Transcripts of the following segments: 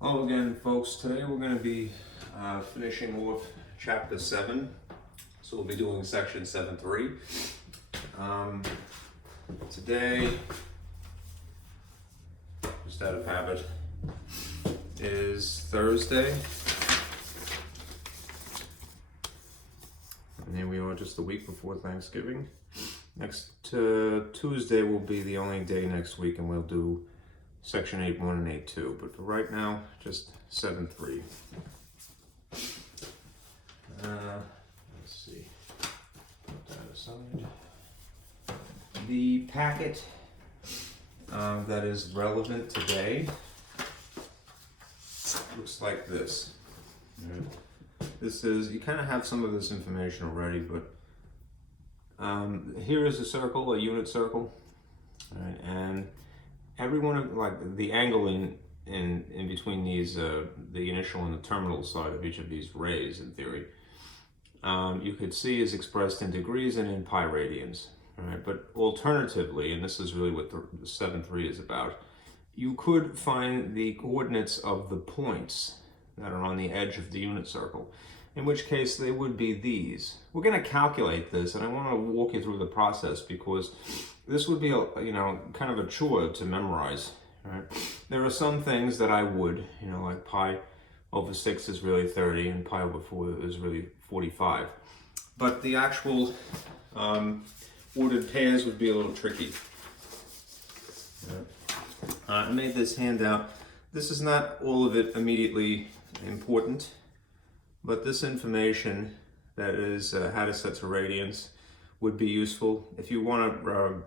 Hello again, folks. Today we're going to be finishing off Chapter 7. So we'll be doing Section 7.3. Today, just out of habit, is Thursday. And here we are just a week before Thanksgiving. Next Tuesday will be the only day next week, and we'll do Section 8.1 and 8.2, but for right now, just 7.3. Let's see, put that aside. The packet that is relevant today looks like this. This is, you kind of have some of this information already, but here is a circle, a unit circle, right, and every one of, like, the angle in between these, the initial and the terminal side of each of these rays, in theory, you could see is expressed in degrees and in pi radians. Right? But alternatively, and this is really what the 7.3 is about, you could find the coordinates of the points that are on the edge of the unit circle, in which case they would be these. We're going to calculate this, and I want to walk you through the process because this would be, kind of a chore to memorize. Right? There are some things that I would, like pi over 6 is really 30 and pi over 4 is really 45. But the actual ordered pairs would be a little tricky. I made this handout. This is not all of it immediately important, but this information that is how to set to radians would be useful. If you want to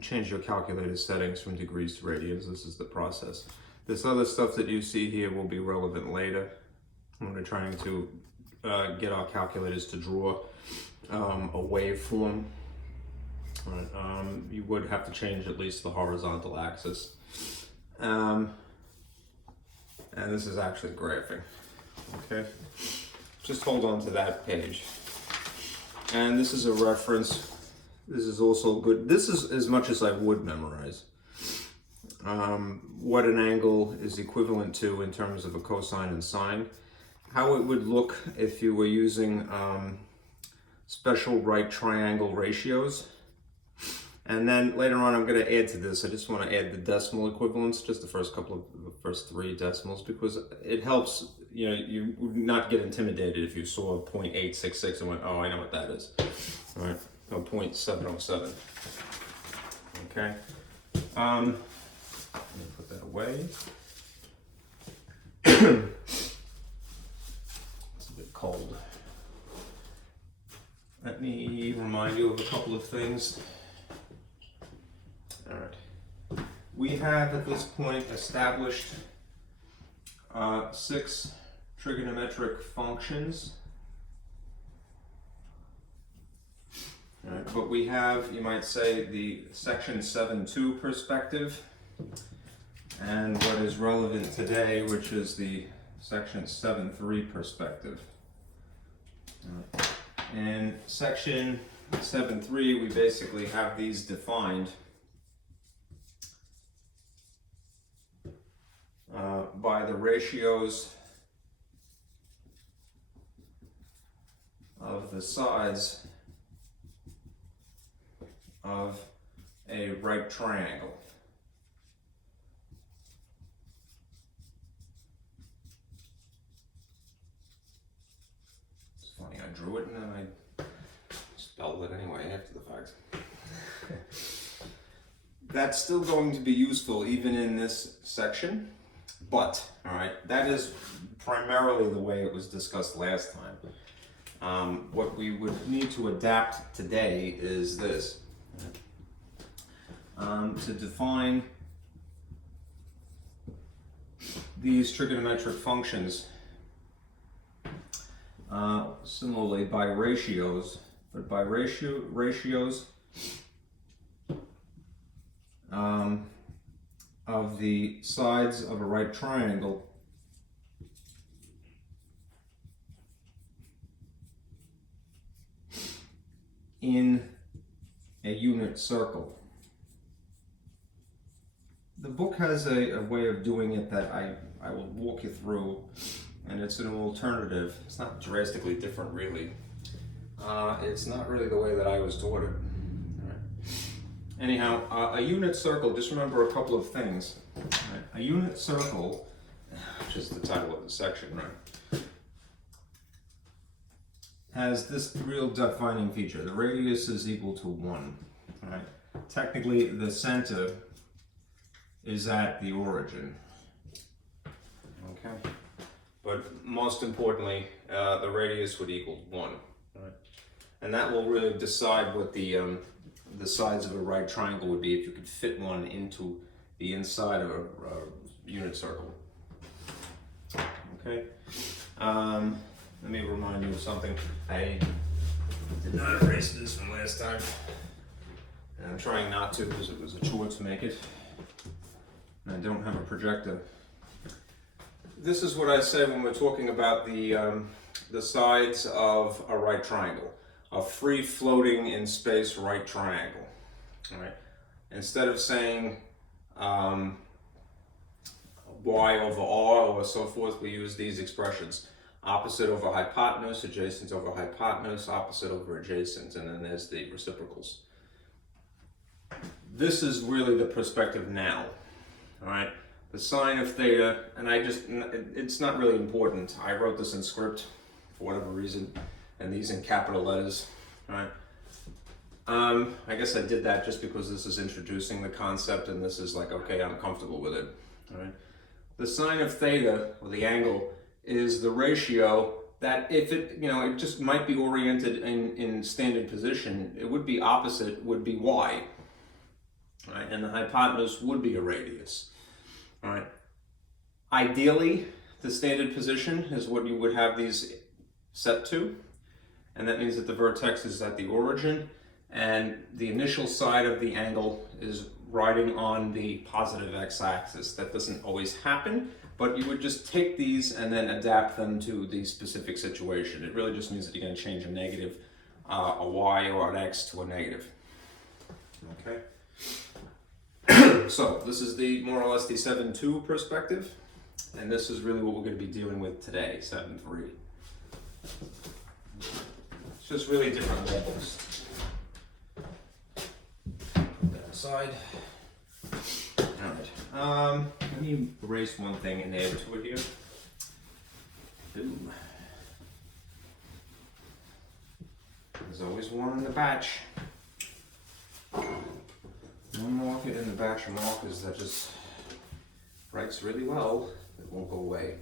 change your calculator settings from degrees to radians, this is the process. This other stuff that you see here will be relevant later when we're trying to get our calculators to draw a waveform. You would have to change at least the horizontal axis. And this is actually graphing, okay? Just hold on to that page. And this is a reference. This is also good. This is as much as I would memorize. What an angle is equivalent to in terms of a cosine and sine. How it would look if you were using special right triangle ratios. And then later on, I'm going to add to this. I just want to add the decimal equivalents, just the first 3 decimals, because it helps, you would not get intimidated if you saw 0.866 and went, oh, I know what that is. All right, no, 0.707. Okay. Let me put that away. It's a bit cold. Let me remind you of a couple of things. All right. We have at this point established 6 trigonometric functions. All right, but we have, you might say, the section 7.2 perspective, and what is relevant today, which is the section 7.3 perspective. In section 7.3, we basically have these defined by the ratios of the sides of a right triangle. It's funny, I drew it and then I spelled it anyway after the fact. That's still going to be useful even in this section, but, all right, that is primarily the way it was discussed last time. What we would need to adapt today is this. To define these trigonometric functions similarly by ratios, but by ratios of the sides of a right triangle in a unit circle. The book has a way of doing it that I will walk you through, and it's an alternative. It's not drastically different, really. It's not really the way that I was taught it. All right. Anyhow, a unit circle, just remember a couple of things. Right? A unit circle, which is the title of the section, right, has this real defining feature. The radius is equal to 1. All right? Technically, the center is at the origin. Okay. But most importantly, the radius would equal 1. Right? And that will really decide what the sides of a right triangle would be if you could fit one into the inside of a unit circle. Okay. Let me remind you of something. I did not erase this from last time. And I'm trying not to because it was a chore to make it. And I don't have a projector. This is what I say when we're talking about the sides of a right triangle. A free floating in space right triangle. All right. Instead of saying y over r or so forth, we use these expressions. Opposite over hypotenuse, adjacent over hypotenuse, opposite over adjacent, and then there's the reciprocals. This is really the perspective now. All right. The sine of theta, and it's not really important. I wrote this in script for whatever reason, and these in capital letters, right? I guess I did that just because this is introducing the concept, and this is like, okay, I'm comfortable with it, all right? The sine of theta, or the angle, is the ratio that if it, it just might be oriented in standard position, it would be opposite, would be y, right? And the hypotenuse would be a radius. All right. Ideally, the standard position is what you would have these set to, and that means that the vertex is at the origin, and the initial side of the angle is riding on the positive x-axis. That doesn't always happen, but you would just take these and then adapt them to the specific situation. It really just means that you're going to change a negative, a y or an x to a negative. Okay. So this is the more or less the 7-2 perspective, and this is really what we're going to be dealing with today, 7-3. It's just really different levels. Put that aside. All right. Let me erase one thing and add to it here. Ooh. There's always one in the batch. One marker in the batch of markers that just writes really well. It won't go away.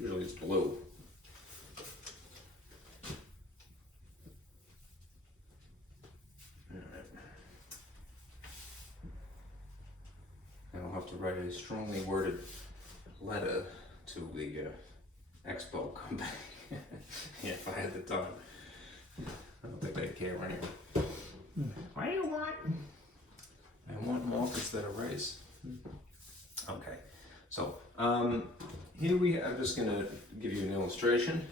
Usually it's blue. Alright. I'll have to write a strongly worded letter to the Expo company. Yeah, if I had the time. I don't think they'd care anyway. What do you want? I want markers that erase. Okay, so here I'm just going to give you an illustration,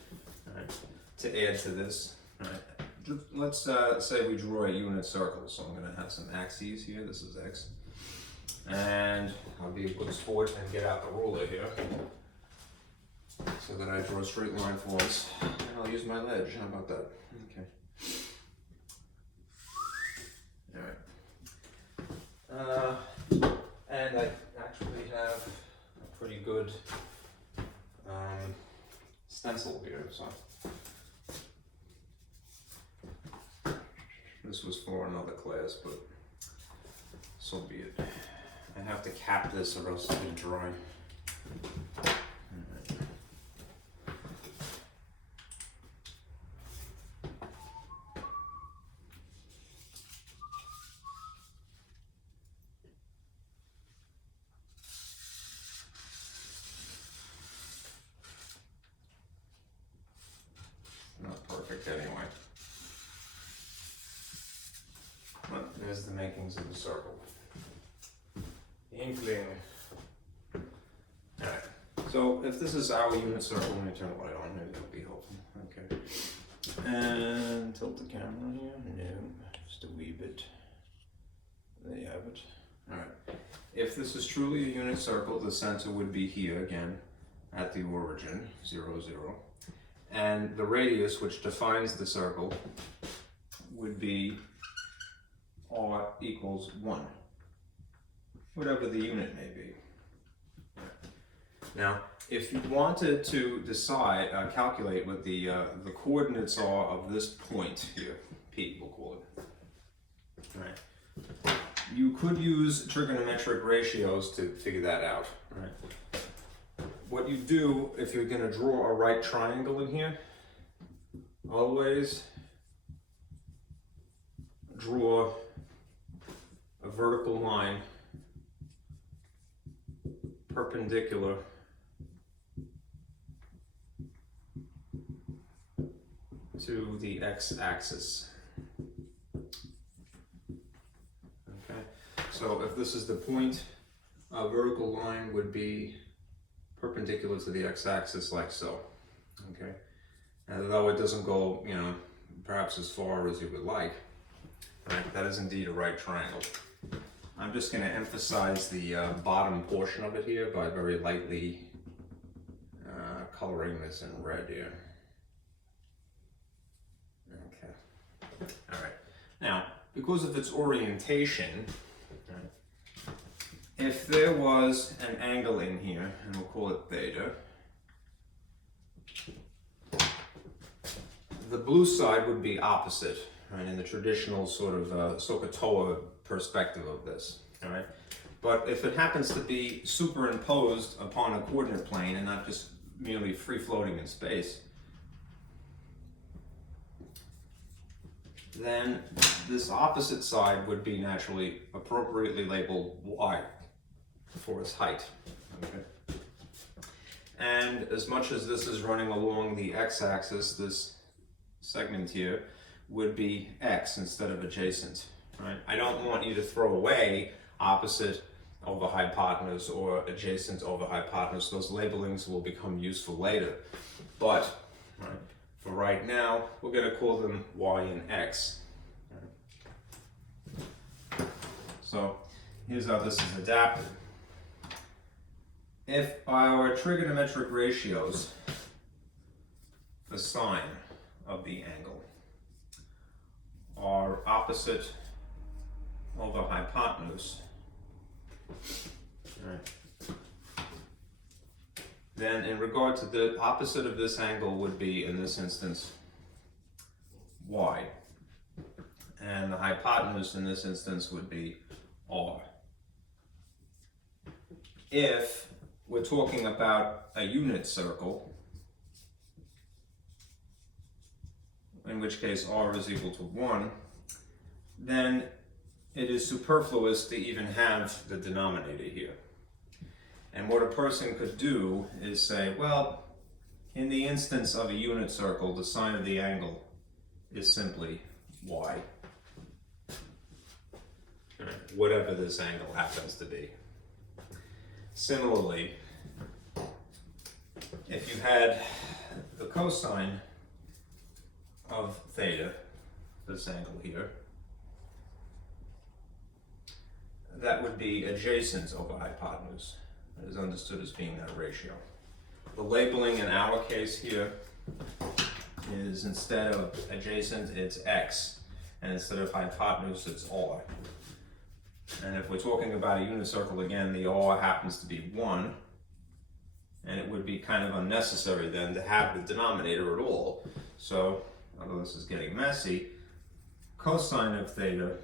right, to add to this. Right. Let's say we draw a unit circle. So I'm going to have some axes here. This is x. And I'll be a good sport and get out the ruler here so that I draw straight line forms. And I'll use my ledge. How about that? Okay. Alright. And I actually have a pretty good stencil here, so this was for another class, but so be it. I have to cap this or else it'll dry. Not perfect anyway. But there's the makings of the circle. Inkling. Alright, so if this is our unit circle, let me turn the light on, maybe that'll be helpful. Okay. And tilt the camera here. No, just a wee bit. There you have it. All right. If this is truly a unit circle, the center would be here again at the origin, 0, 0. And the radius, which defines the circle, would be r equals 1, whatever the unit may be. Now, if you wanted to decide, calculate what the coordinates are of this point here, P, we'll call it. All right. You could use trigonometric ratios to figure that out. All right. What you do if you're going to draw a right triangle in here, always draw a vertical line perpendicular to the x-axis. Okay, so if this is the point, a vertical line would be perpendicular to the x-axis like so. Okay, and though it doesn't go, you know, perhaps as far as you would like, right, that is indeed a right triangle. I'm just going to emphasize the bottom portion of it here by very lightly coloring this in red here. Okay. All right. Now, because of its orientation, right, if there was an angle in here, and we'll call it theta, the blue side would be opposite, right, in the traditional sort of SOHCAHTOA perspective of this, all right? But if it happens to be superimposed upon a coordinate plane and not just merely free-floating in space, then this opposite side would be naturally appropriately labeled y for its height, okay? And as much as this is running along the x-axis, this segment here would be x instead of adjacent, right? I don't want you to throw away opposite over hypotenuse or adjacent over hypotenuse. Those labelings will become useful later. But right, for right now, we're going to call them y and x. Right. So here's how this is adapted. If our trigonometric ratios, the sine of the angle, are opposite over hypotenuse, right, then in regard to the opposite of this angle would be, in this instance, y, and the hypotenuse in this instance would be r. If we're talking about a unit circle, in which case r is equal to 1, then it is superfluous to even have the denominator here. And what a person could do is say, well, in the instance of a unit circle, the sine of the angle is simply y, whatever this angle happens to be. Similarly, if you had the cosine of theta, this angle here, that would be adjacent over hypotenuse. It is understood as being that ratio. The labeling in our case here is, instead of adjacent, it's x, and instead of hypotenuse, it's r. And if we're talking about a unit circle again, the r happens to be 1, and it would be kind of unnecessary then to have the denominator at all. So, although this is getting messy, cosine of theta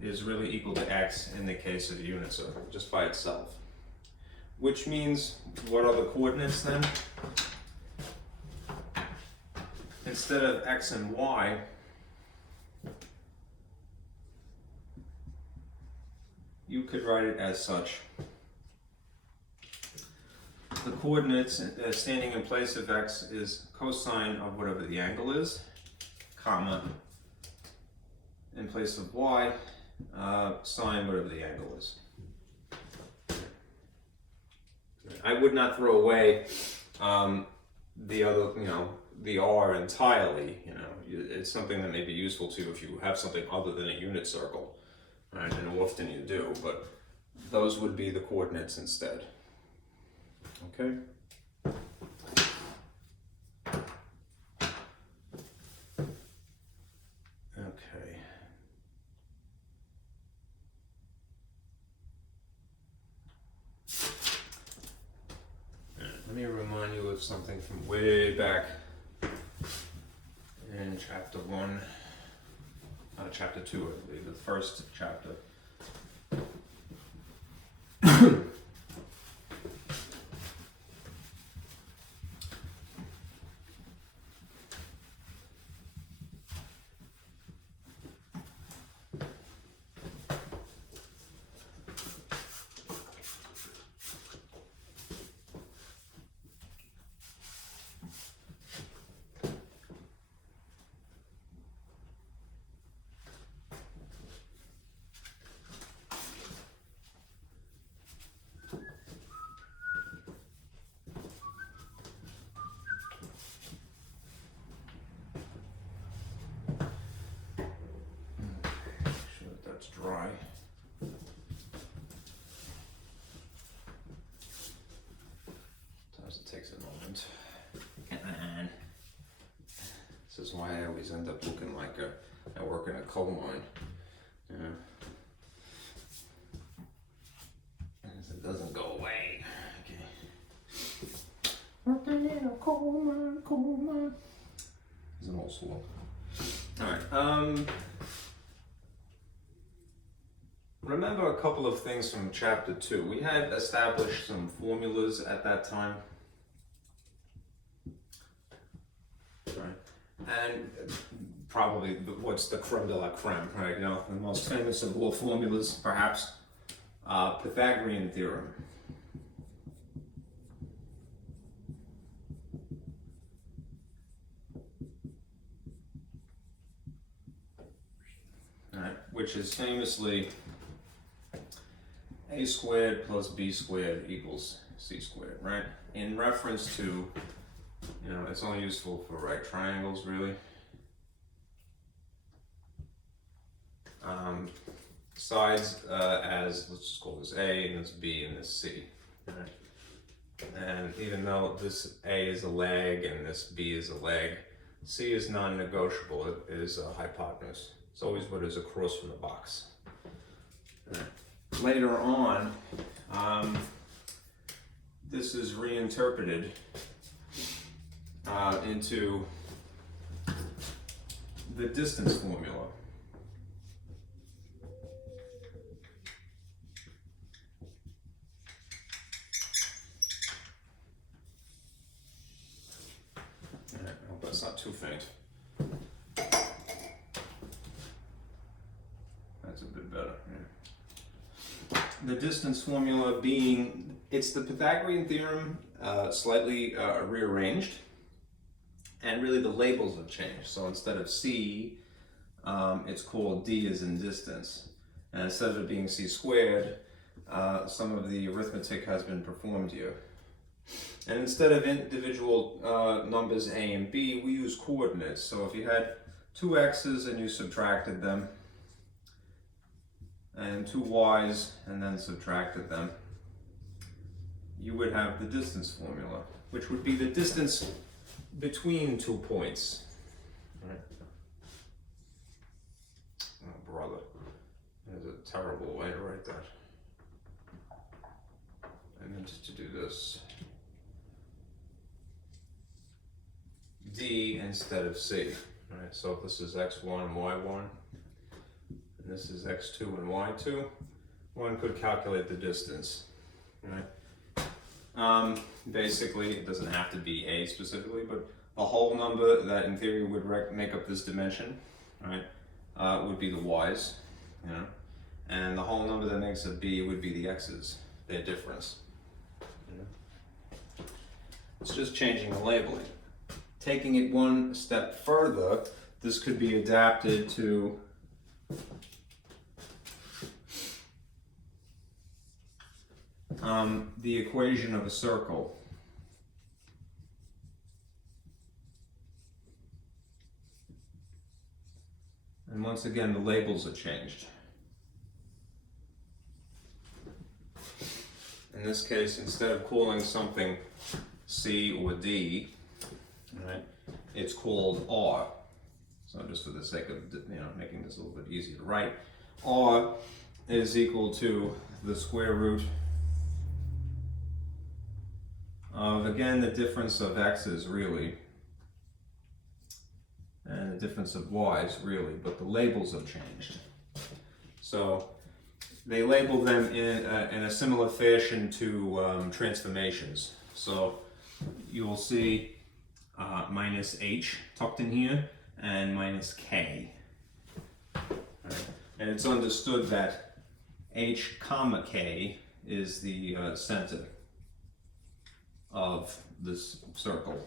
is really equal to x in the case of a unit circle, just by itself. Which means, what are the coordinates then? Instead of x and y, you could write it as such. The coordinates standing in place of x is cosine of whatever the angle is, comma, in place of y, sine whatever the angle is. I would not throw away the other, the r entirely. It's something that may be useful to you if you have something other than a unit circle. right? And often you do, but those would be the coordinates instead. Okay? Okay. Let me remind you of something from way back in chapter 1, chapter 2, I believe, the first chapter. Dry. Sometimes it takes a moment. This is why I always end up looking like I work in a coal mine. Yeah. It doesn't go away. Okay. Working in a coal mine. It's an old school. Alright, remember a couple of things from chapter 2. We had established some formulas at that time. Right. And probably what's the creme de la creme, right? You know, the most famous of all formulas, perhaps, Pythagorean theorem. Right. Which is famously a squared plus b squared equals c squared, right? In reference to, you know, it's only useful for right triangles, really. Sides as, let's just call this A, and this B, and this C, right? And even though this A is a leg and this B is a leg, C is non-negotiable. It is a hypotenuse. It's always what is across from the box. Right. Later on, this is reinterpreted into the distance formula. I hope that's not too faint. That's a bit better. Yeah. The distance formula being, it's the Pythagorean theorem slightly rearranged, and really the labels have changed. So instead of C, it's called D as in distance. And instead of it being C squared, some of the arithmetic has been performed here. And instead of individual numbers A and B, we use coordinates. So if you had two X's and you subtracted them, and two Y's and then subtracted them, you would have the distance formula, which would be the distance between 2 points. Right. Oh, brother. That's a terrible way to write that. I meant to do this. D instead of C. Right. So if this is x1 and y1, and this is x2 and y2, one could calculate the distance. Right. Basically, it doesn't have to be A specifically, but a whole number that in theory would make up this dimension, right, would be the y's, you know, and the whole number that makes up B would be the x's, their difference. You know? It's just changing the labeling. Taking it one step further, this could be adapted to the equation of a circle. And once again, the labels are changed. this case, instead of calling something C or D, right, it's called R. So just for the sake of making this a little bit easier to write, R is equal to the square root of, again, the difference of x's really, and the difference of y's really, but the labels have changed. So they label them in a similar fashion to transformations. So you'll see minus h tucked in here and minus k. Right. And it's understood that h comma k is the center of this circle.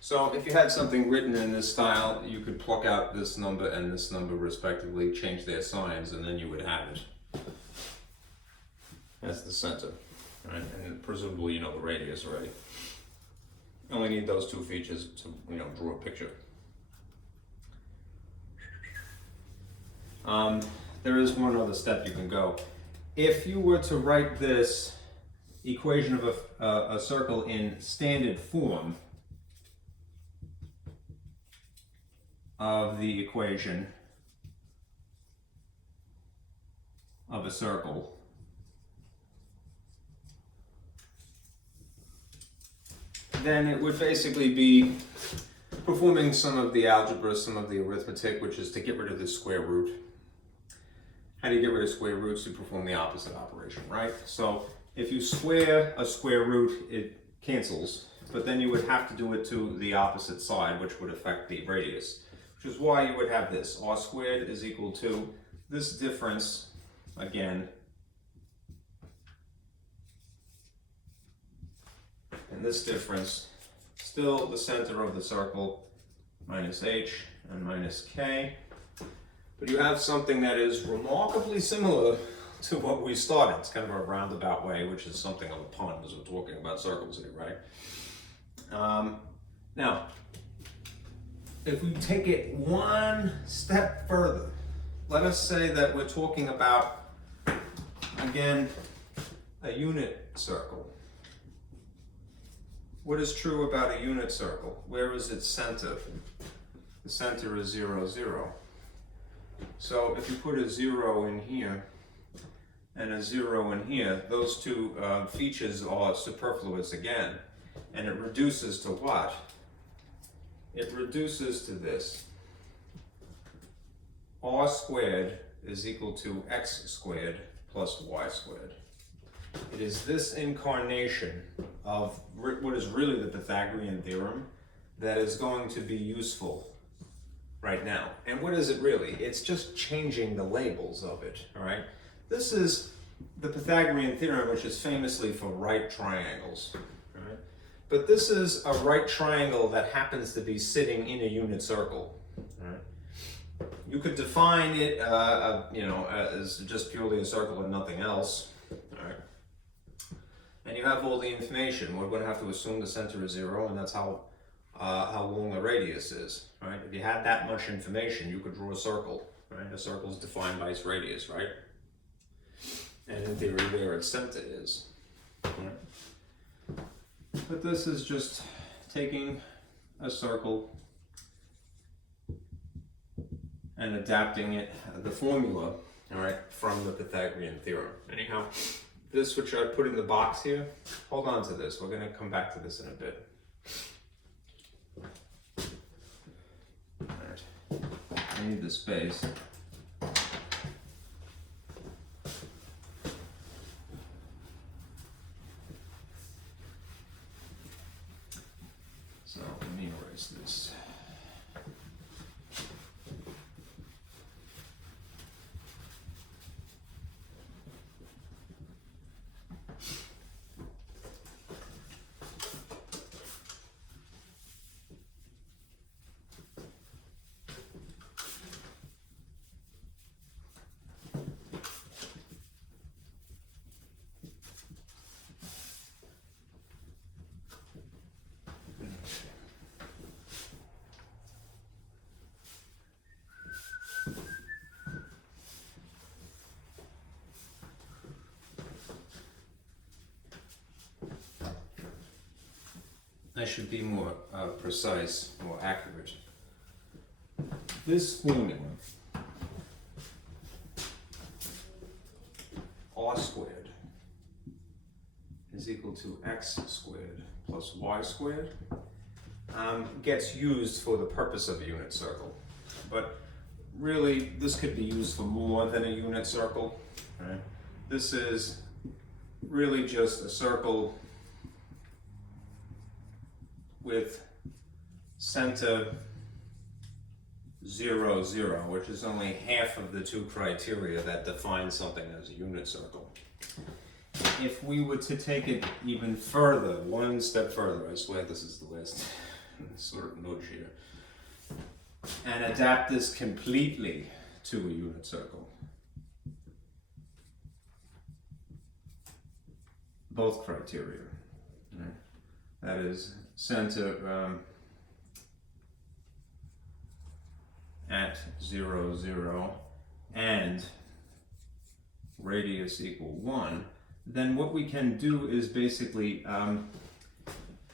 So if you had something written in this style, you could pluck out this number and this number respectively, change their signs, and then you would have it. That's the center, right? And presumably you know the radius already. You only need those two features to draw a picture. There is one other step you can go. If you were to write this equation of a circle in standard form of the equation of a circle, then it would basically be performing some of the algebra, some of the arithmetic, which is to get rid of the square root. How do you get rid of square roots? You perform the opposite operation, right? So if you square a square root, it cancels, but then you would have to do it to the opposite side, which would affect the radius, which is why you would have this. R squared is equal to this difference, again, and this difference, still the center of the circle, minus h and minus k. But you have something that is remarkably similar to what we started. It's kind of a roundabout way, which is something of a pun, as we're talking about circles here, right? Now, if we take it one step further, let us say that we're talking about, again, a unit circle. What is true about a unit circle? Where is its center? The center is 0, 0. So if you put a 0 in here and a 0 in here, those two features are superfluous again. And it reduces to what? It reduces to this. R squared is equal to x squared plus y squared. It is this incarnation of what is really the Pythagorean theorem that is going to be useful right now. And what is it really? It's just changing the labels of it, all right? This is the Pythagorean theorem, which is famously for right triangles, all right? But this is a right triangle that happens to be sitting in a unit circle, all right? You could define it, as just purely a circle and nothing else, all right? And you have all the information. We're going to have to assume the center is 0, and that's how long the radius is, right? If you had that much information, you could draw a circle, right? A circle is defined by its radius, right? And in theory, where its center is. Right? But this is just taking a circle and adapting it, the formula, all right, from the Pythagorean theorem. Anyhow, this which I put in the box here, hold on to this. We're going to come back to this in a bit. I need the space. So let me erase this. I should be more precise, more accurate. This formula, r squared is equal to x squared plus y squared, gets used for the purpose of a unit circle. But really, this could be used for more than a unit circle. Right? This is really just a circle with center 0, 0, which is only half of the two criteria that define something as a unit circle. If we were to take it even further, one step further, I swear this is the last sort of nudge here, and adapt this completely to a unit circle. Both criteria. Right? That is center at 0, 0 and radius equal 1, then what we can do is basically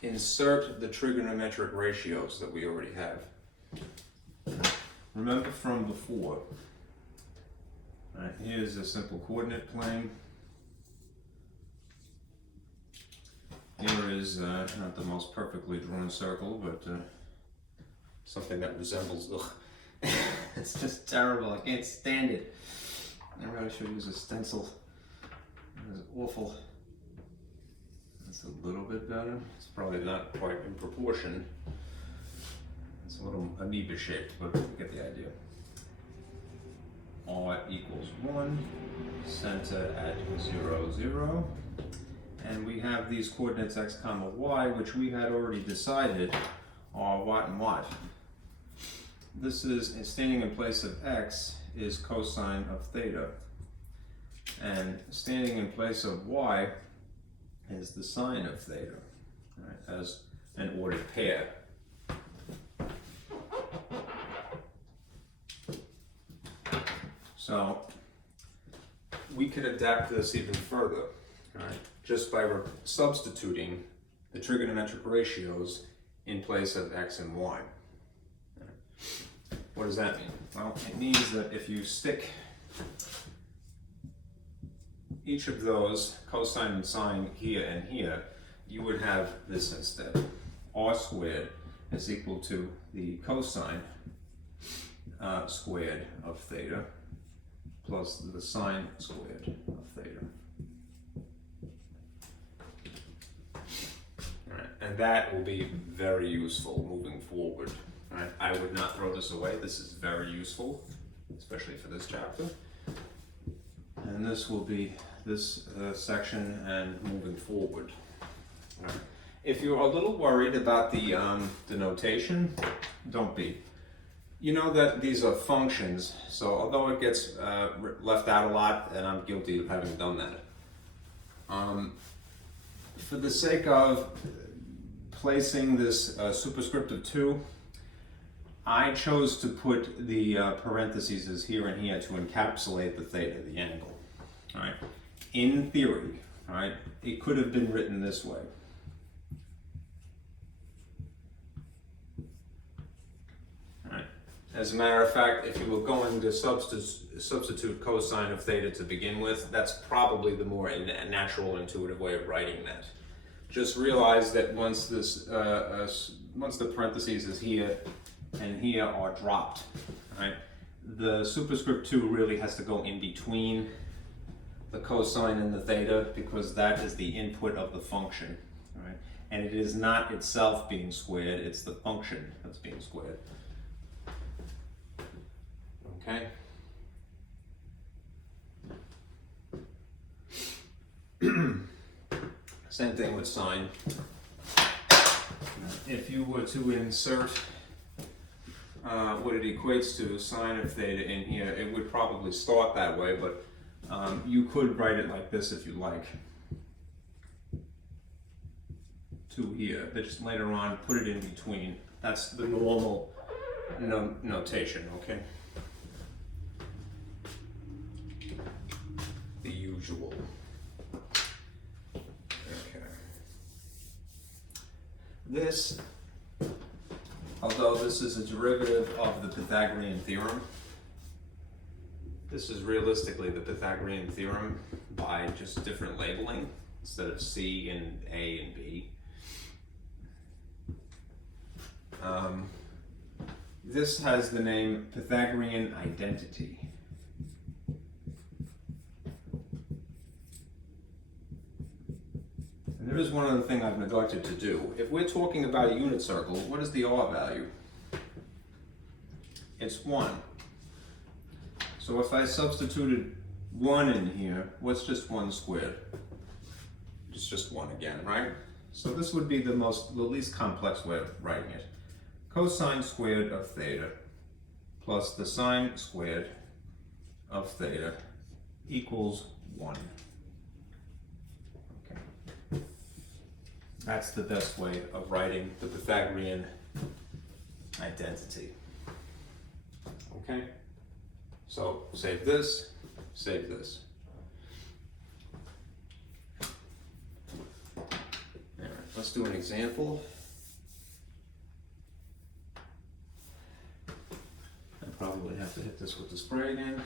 insert the trigonometric ratios that we already have. Remember from before, right, here's a simple coordinate plane. Here is not the most perfectly drawn circle, but something that resembles, ugh, it's just terrible, I can't stand it. I really should use a stencil. It's awful. That's a little bit better. It's probably not quite in proportion. It's a little amoeba shaped, but you get the idea. R equals 1, center at 0, 0. And we have these coordinates x comma y, which we had already decided are what and what. This is, standing in place of x is cosine of theta. And standing in place of y is the sine of theta, right, as an ordered pair. So we could adapt this even further, right, just by substituting the trigonometric ratios in place of x and y. What does that mean? Well, it means that if you stick each of those, cosine and sine, here and here, you would have this instead. R squared is equal to the cosine squared of theta plus the sine squared of theta. All right, and that will be very useful moving forward. All right, I would not throw this away. This is very useful, especially for this chapter. And this will be this section and moving forward. All right. If you're a little worried about the notation, don't be. You know that these are functions, so although it gets left out a lot, and I'm guilty of having done that, for the sake of placing this superscript of 2, I chose to put the parentheses here and here to encapsulate the theta, the angle. All right. In theory, all right, it could have been written this way. All right. As a matter of fact, if you were going to substitute cosine of theta to begin with, that's probably the more natural, intuitive way of writing that. Just realize that once this, once the parentheses is here and here are dropped, right, the superscript 2 really has to go in between the cosine and the theta, because that is the input of the function, right? And it is not itself being squared, it's the function that's being squared. Okay? Same thing with sine. If you were to insert what it equates to, sine of theta, in here, it would probably start that way, but you could write it like this if you like. 2 here, but just later on put it in between. That's the normal notation, okay? The usual. Okay. This, although this is a derivative of the Pythagorean theorem, this is realistically the Pythagorean theorem by just different labeling instead of C and A and B. This has the name Pythagorean identity. And there is one other thing I've neglected to do. If we're talking about a unit circle, what is the R value? It's 1. So if I substituted 1 in here, what's just 1 squared? It's just 1 again, right? So this would be the least complex way of writing it. Cosine squared of theta plus the sine squared of theta equals 1. Okay. That's the best way of writing the Pythagorean identity. Okay? So save this, save this. All right, let's do an example. I probably have to hit this with the spray again.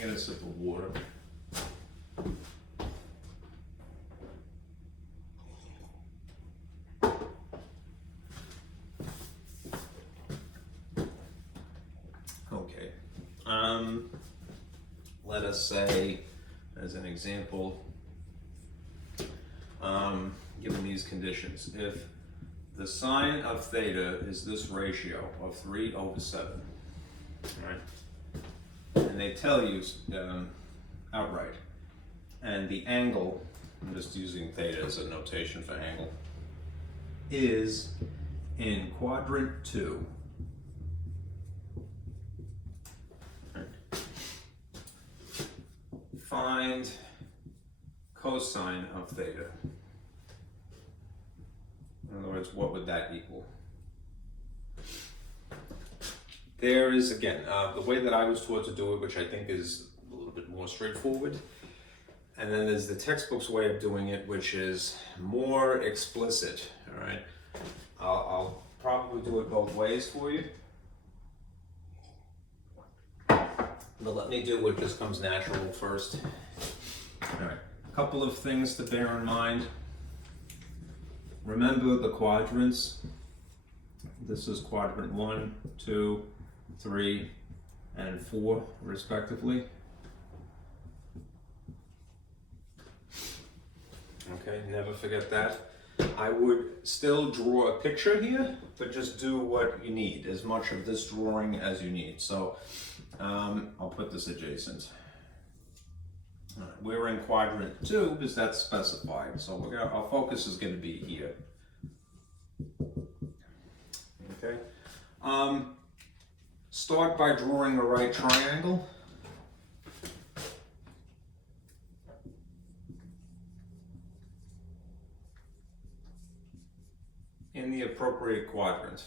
Get a sip of water. Okay. Let us say, as an example, given these conditions, if the sine of theta is this ratio of 3/7, right? And they tell you outright, and the angle, I'm just using theta as a notation for angle, is in quadrant 2. Right. Find cosine of theta. In other words, what would that equal? There is, again, the way that I was taught to do it, which I think is a little bit more straightforward. And then there's the textbook's way of doing it, which is more explicit, all right? I'll probably do it both ways for you. But let me do what just comes natural first. All right, a couple of things to bear in mind. Remember the quadrants. This is quadrant 1, 2, 3, and 4, respectively. Okay, never forget that. I would still draw a picture here, but just do what you need, as much of this drawing as you need. So I'll put this adjacent. All right, we're in quadrant 2 because that's specified. So our focus is going to be here. Okay. Start by drawing a right triangle. In the appropriate quadrant.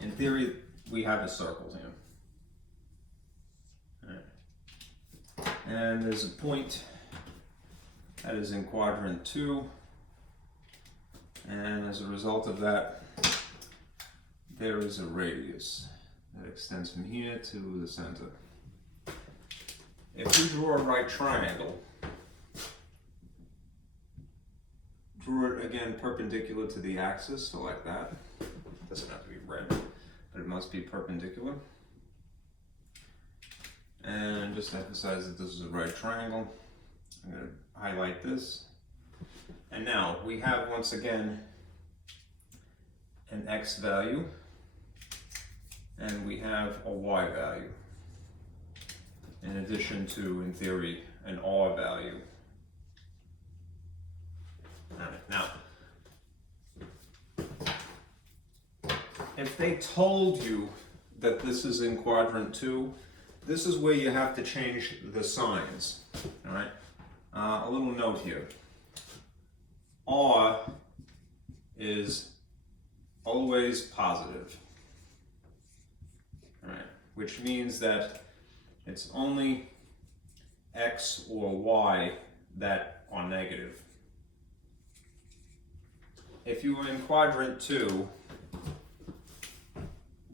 In theory, we have a circle here. All right. And there's a point that is in quadrant 2. And as a result of that, there is a radius that extends from here to the center. If we draw a right triangle, draw it again perpendicular to the axis, so like that. It doesn't have to be red, but it must be perpendicular. And just emphasize that this is a right triangle. I'm going to highlight this. And now we have, once again, an x value, and we have a y value. in addition to, in theory, an R value. All right, now, if they told you that this is in quadrant 2, this is where you have to change the signs, all right? A little note here. R is always positive, all right? Which means that it's only X or Y that are negative. If you were in quadrant 2,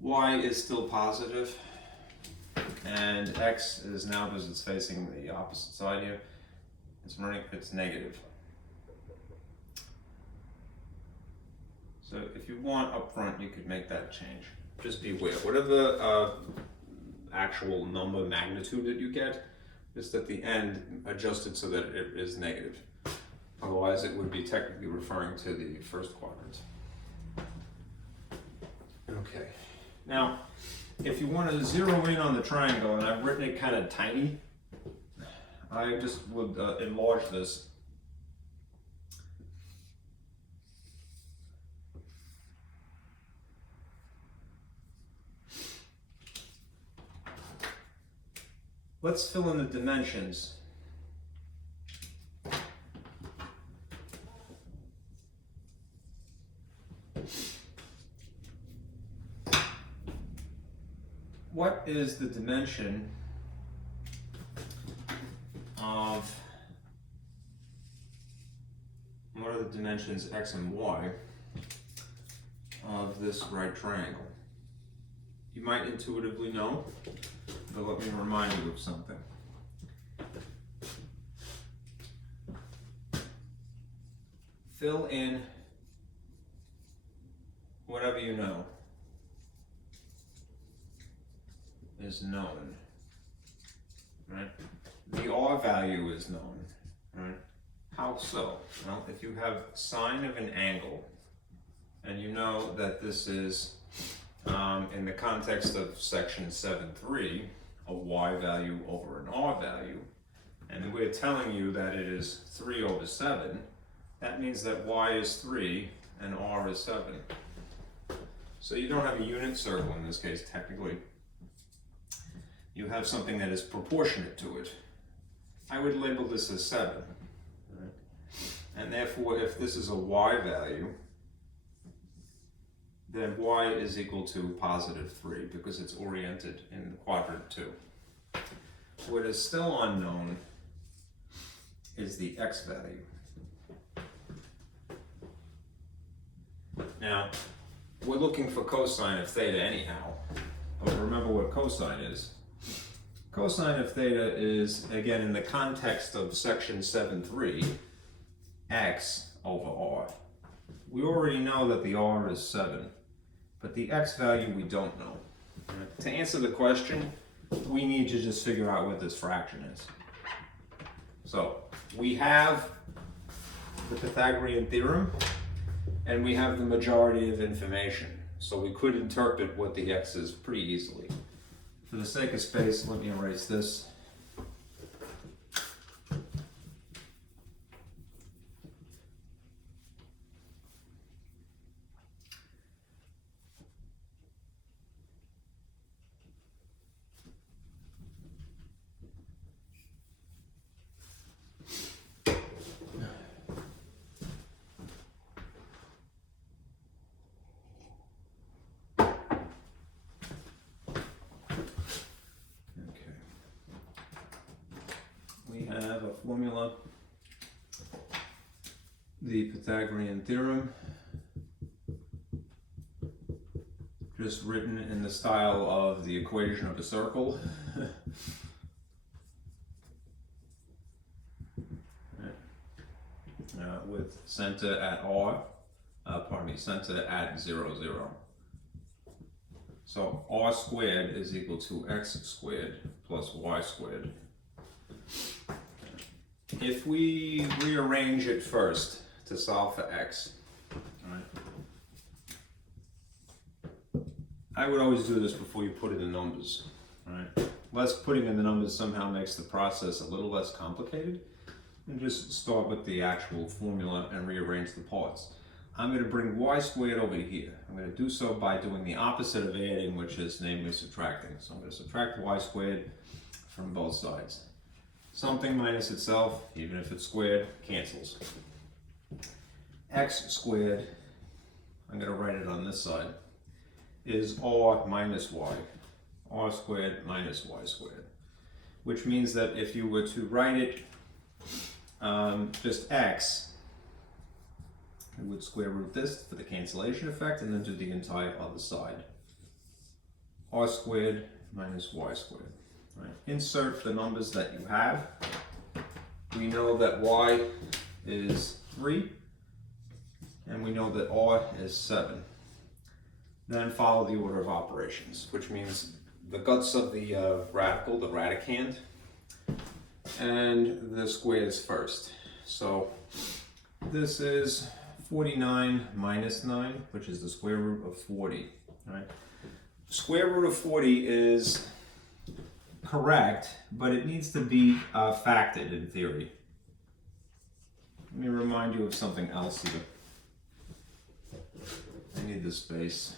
Y is still positive, and X is now, because it's facing the opposite side here, it's negative. So if you want up front, you could make that change. Just be aware, whatever actual number magnitude that you get, just at the end adjust it so that it is negative. Otherwise, it would be technically referring to the first quadrant. Okay. Now, if you want to zero in on the triangle, and I've written it kind of tiny, I just would enlarge this. Let's fill in the dimensions. What is the dimension of, what are the dimensions X and Y of this right triangle? You might intuitively know, but let me remind you of something. Fill in whatever you know is known, right? The R value is known, right? How so? Well, if you have sine of an angle, and you know that this is, in the context of section 7.3, a Y value over an R value, and we're telling you that it is 3 over 7, that means that Y is 3 and R is 7. So you don't have a unit circle in this case, technically. You have something that is proportionate to it. I would label this as 7. Right? And therefore, if this is a Y value, then Y is equal to positive 3 because it's oriented in quadrant 2. What is still unknown is the X value. Now, we're looking for cosine of theta anyhow, but remember what cosine is. Cosine of theta is, again, in the context of section 7.3, X over R. We already know that the R is 7, but the X value we don't know. Right? To answer the question, we need to just figure out what this fraction is. So, we have the Pythagorean theorem, and we have the majority of information. So we could interpret what the X is pretty easily. For the sake of space, let me erase this. Have a formula, the Pythagorean theorem, just written in the style of the equation of a circle. With center at R, center at 0, 0. So R squared is equal to X squared plus Y squared. If we rearrange it first to solve for X, right, I would always do this before you put it in numbers. Right? Less putting in the numbers somehow makes the process a little less complicated. And just start with the actual formula and rearrange the parts. I'm going to bring y squared over here. I'm going to do so by doing the opposite of adding, which is namely subtracting. So I'm going to subtract y squared from both sides. Something minus itself, even if it's squared, cancels. X squared, I'm going to write it on this side, is r minus y. R squared minus y squared. Which means that if you were to write it just x, we would square root this for the cancellation effect and then do the entire other side. R squared minus y squared. Right. Insert the numbers that you have. We know that y is 3 and we know that r is 7. Then follow the order of operations, which means the guts of the radical, the radicand, and the squares first. So this is 49 minus 9, which is the square root of 40. Right? Square root of 40 is correct, but it needs to be factored in theory. Let me remind you of something else here. I need the space.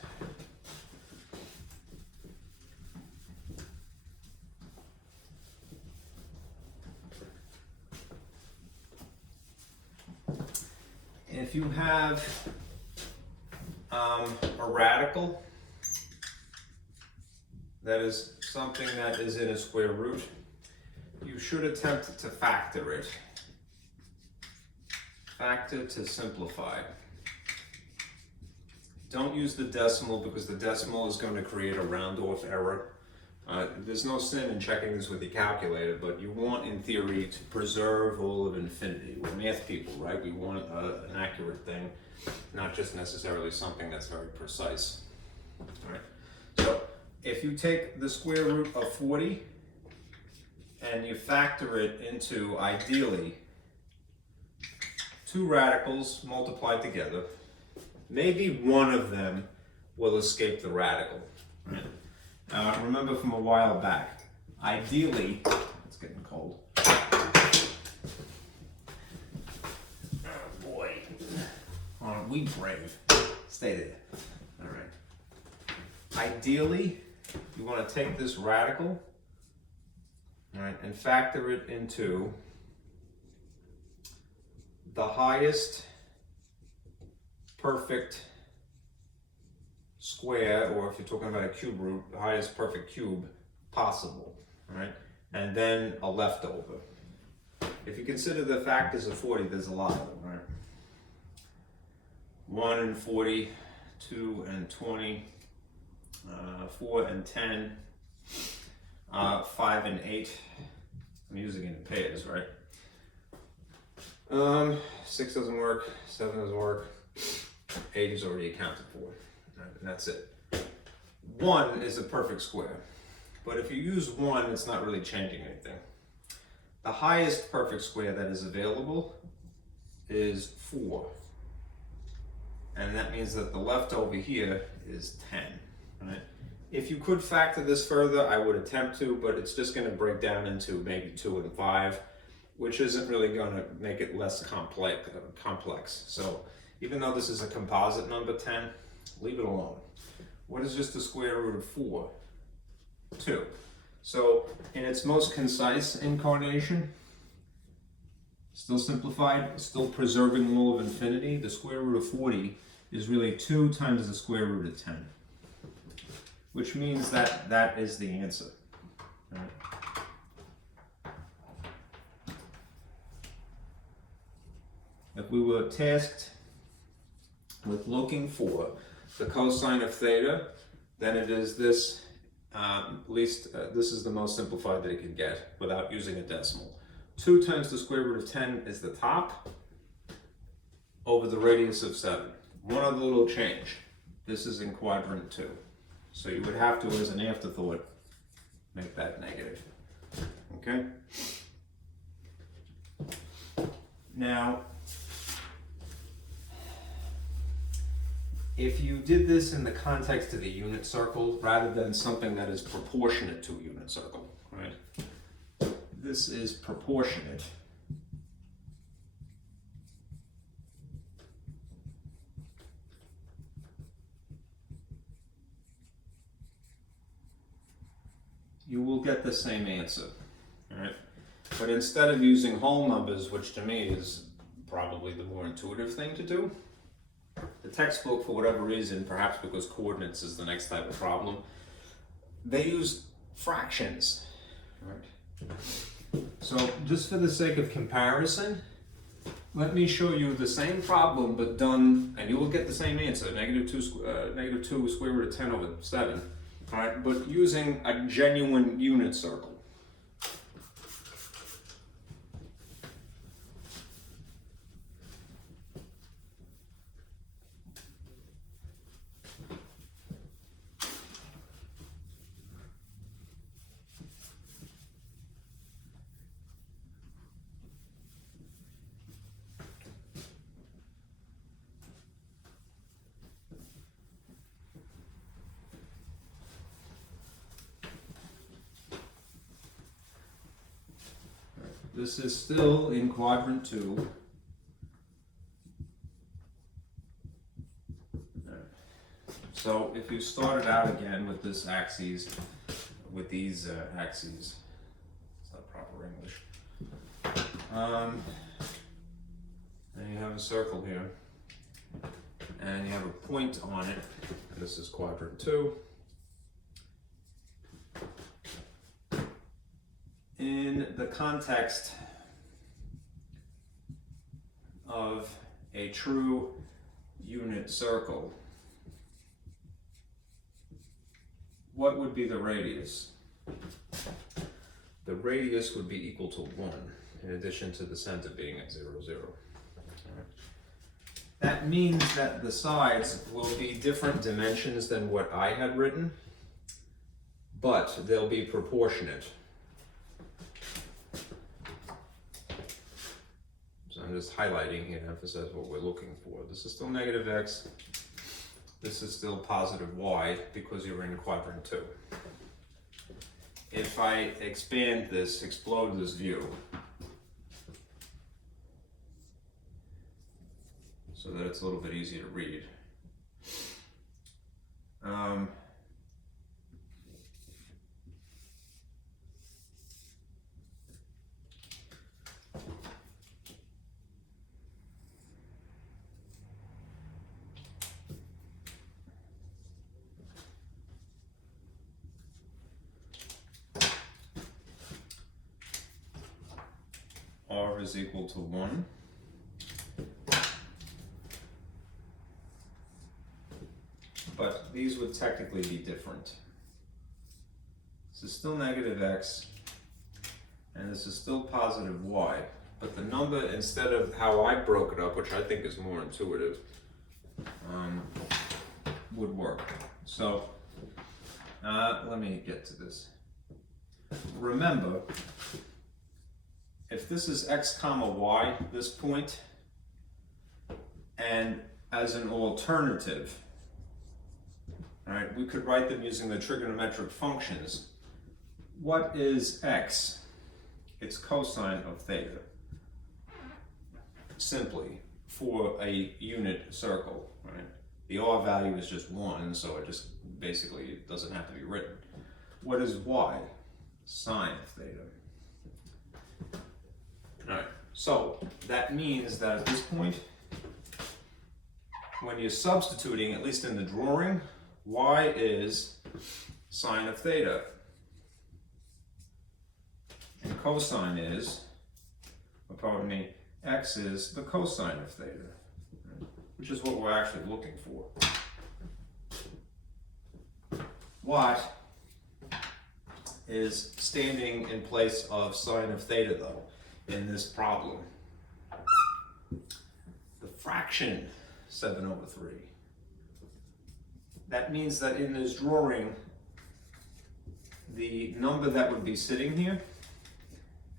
If you have a radical that is something that is in a square root, you should attempt to factor it. Factor to simplify. Don't use the decimal because the decimal is going to create a round off error. There's no sin in checking this with your calculator, but you want, in theory, to preserve all of infinity. We're math people, right? We want an accurate thing, not just necessarily something that's very precise. All right. So if you take the square root of 40 and you factor it into, ideally, two radicals multiplied together, maybe one of them will escape the radical. Right? Remember from a while back, ideally, it's getting cold. Oh boy, aren't we brave? Stay there. All right. Ideally, you want to take this radical, all right, and factor it into the highest perfect square, or if you're talking about a cube root, the highest perfect cube possible, right? And then a leftover. If you consider the factors of 40, there's a lot of them, right? 1 and 40, 2 and 20, 4 and 10, 5 and 8. I'm using it in pairs, right? 6 doesn't work, 7 doesn't work, 8 is already accounted for. And that's it. 1 is a perfect square. But if you use 1, it's not really changing anything. The highest perfect square that is available is 4. And that means that the leftover here is 10. Right? If you could factor this further, I would attempt to, but it's just going to break down into maybe 2 and 5, which isn't really going to make it less complex. So even though this is a composite number 10, leave it alone. What is just the square root of 4? 2. So in its most concise incarnation, still simplified, still preserving the rule of infinity, the square root of 40 is really 2 times the square root of 10, which means that that is the answer. All right. If we were tasked with looking for the cosine of theta, then it is this, this is the most simplified that it can get without using a decimal. 2 times the square root of 10 is the top over the radius of 7. One other little change. This is in quadrant 2. So you would have to, as an afterthought, make that negative. Okay? Now, if you did this in the context of a unit circle rather than something that is proportionate to a unit circle, this is proportionate, you will get the same answer. All right? But instead of using whole numbers, which to me is probably the more intuitive thing to do, the textbook, for whatever reason, perhaps because coordinates is the next type of problem, they use fractions. Right? So just for the sake of comparison, let me show you the same problem but done, and you will get the same answer, negative 2 square root of 10 over 7, all right, but using a genuine unit circle. This is still in quadrant 2. So if you started out again with this axes, with these axes, it's not proper English. And you have a circle here, and you have a point on it. This is quadrant 2. In the context of a true unit circle, what would be the radius? The radius would be equal to 1, in addition to the center being at 0, 0. Right. That means that the sides will be different dimensions than what I had written, but they'll be proportionate. So I'm just highlighting here to emphasize what we're looking for. This is still negative x. This is still positive y because you're in quadrant 2. If I expand this, explode this view, so that it's a little bit easier to read. R is equal to 1. But these would technically be different. This is still negative x, and this is still positive y. But the number, instead of how I broke it up, which I think is more intuitive, would work. So let me get to this. Remember, if this is x comma y, this point, and as an alternative, all right, we could write them using the trigonometric functions. What is x? It's cosine of theta. Simply, for a unit circle, right? The r value is just 1, so it just basically doesn't have to be written. What is y? Sine of theta. All right, so that means that at this point, when you're substituting, at least in the drawing, y is sine of theta. And cosine is, or pardon me, x is the cosine of theta, which is what we're actually looking for. What is standing in place of sine of theta, though, in this problem? The fraction 7 over 3. That means that in this drawing, the number that would be sitting here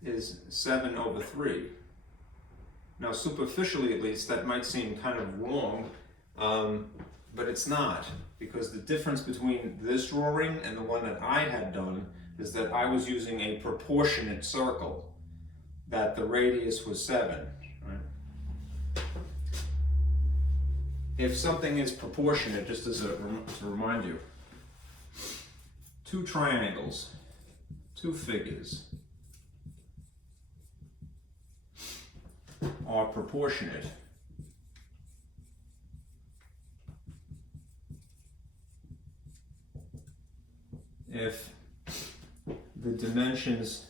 is 7 over 3. Now, superficially at least, that might seem kind of wrong, but it's not, because the difference between this drawing and the one that I had done is that I was using a proportionate circle, that the radius was 7. Right? If something is proportionate, just as to remind you, two triangles, two figures are proportionate if the dimensions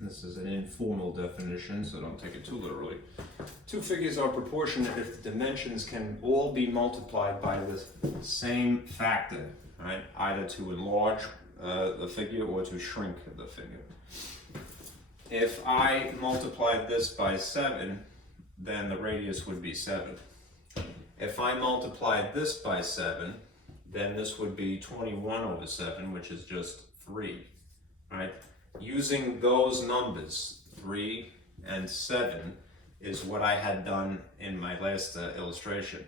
this is an informal definition, so don't take it too literally. Two figures are proportionate if the dimensions can all be multiplied by the same factor, right? Either to enlarge the figure or to shrink the figure. If I multiplied this by 7, then the radius would be 7. If I multiplied this by 7, then this would be 21 over 7, which is just 3, right? Using those numbers, 3 and 7, is what I had done in my last illustration.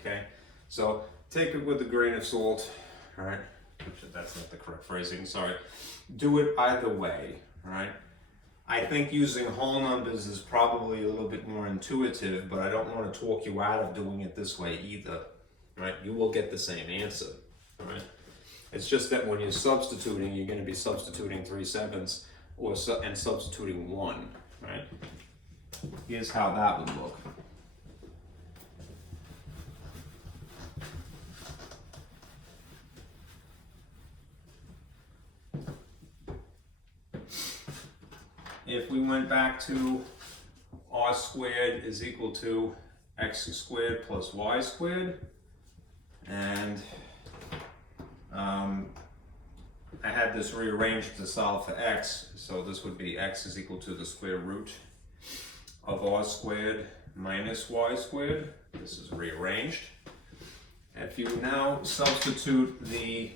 Okay, so take it with a grain of salt, all right? That's not the correct phrasing, sorry. Do it either way, all right? I think using whole numbers is probably a little bit more intuitive, but I don't want to talk you out of doing it this way either, right? You will get the same answer, all right? It's just that when you're substituting, you're going to be substituting 3/7 and substituting 1, right? Here's how that would look. If we went back to r squared is equal to x squared plus y squared, and I had this rearranged to solve for x, so this would be x is equal to the square root of r squared minus y squared. This is rearranged. If you now substitute the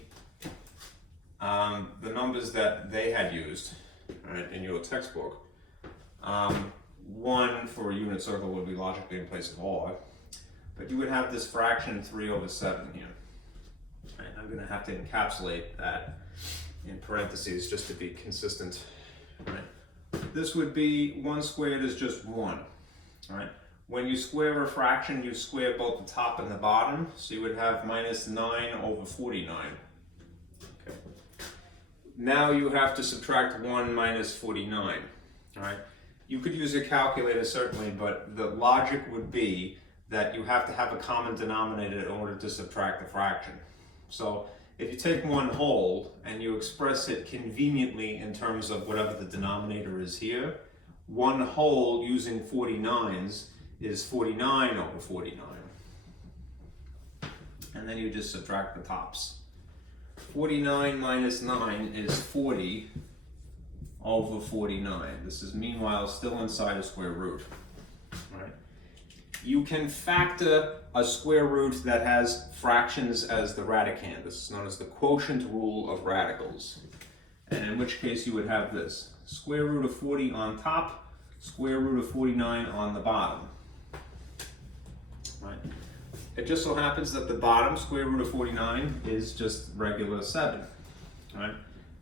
numbers that they had used, right, in your textbook, 1 for a unit circle would be logically in place of r, but you would have this fraction 3 over 7 here. Right, I'm going to have to encapsulate that in parentheses just to be consistent. Right? This would be 1 squared is just 1. Right? When you square a fraction, you square both the top and the bottom, so you would have minus 9 over 49. Okay. Now you have to subtract 1 minus 49. All right? You could use a calculator certainly, but the logic would be that you have to have a common denominator in order to subtract the fraction. So if you take 1 whole and you express it conveniently in terms of whatever the denominator is here, 1 whole using 49s is 49 over 49. And then you just subtract the tops. 49 minus 9 is 40 over 49. This is meanwhile still inside a square root. Right? You can factor a square root that has fractions as the radicand. This is known as the quotient rule of radicals. And in which case you would have this. Square root of 40 on top, square root of 49 on the bottom. Right? It just so happens that the bottom square root of 49 is just regular 7. Right?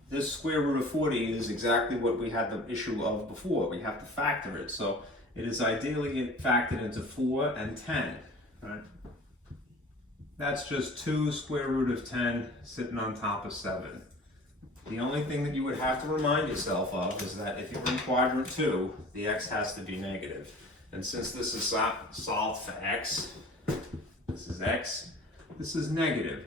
This square root of 40 is exactly what we had the issue of before. We have to factor it. So it is ideally factored into 4 and 10. Right? That's just 2 square root of 10 sitting on top of 7. The only thing that you would have to remind yourself of is that if you're in quadrant 2, the x has to be negative. And since this is solved for x, this is x, this is negative.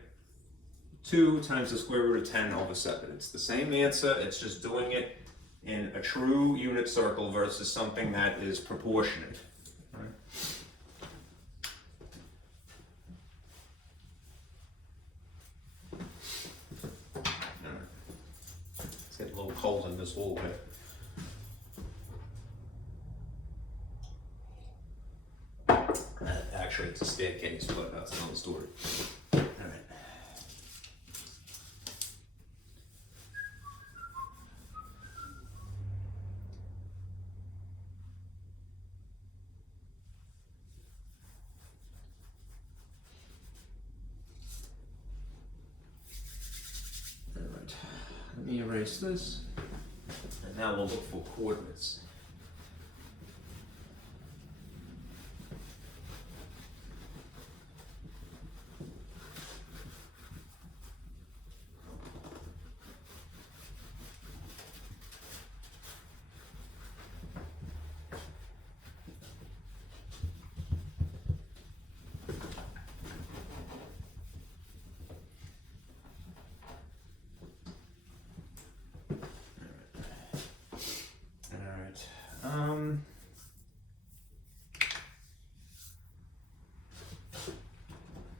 2 times the square root of 10 over 7. It's the same answer, it's just doing it in a true unit circle versus something that is proportionate. Right? cold in this hallway. Actually, it's a staircase, but that's another story. All right. Let me erase this, and now we'll look for coordinates.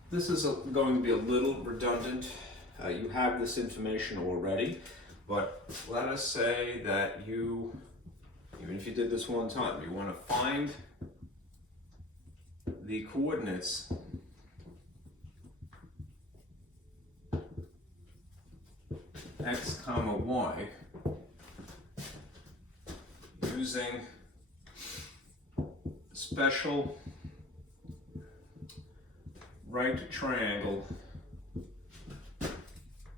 This is going to be a little redundant. You have this information already, but let us say that you, even if you did this one time, you want to find the coordinates x comma y using special right triangle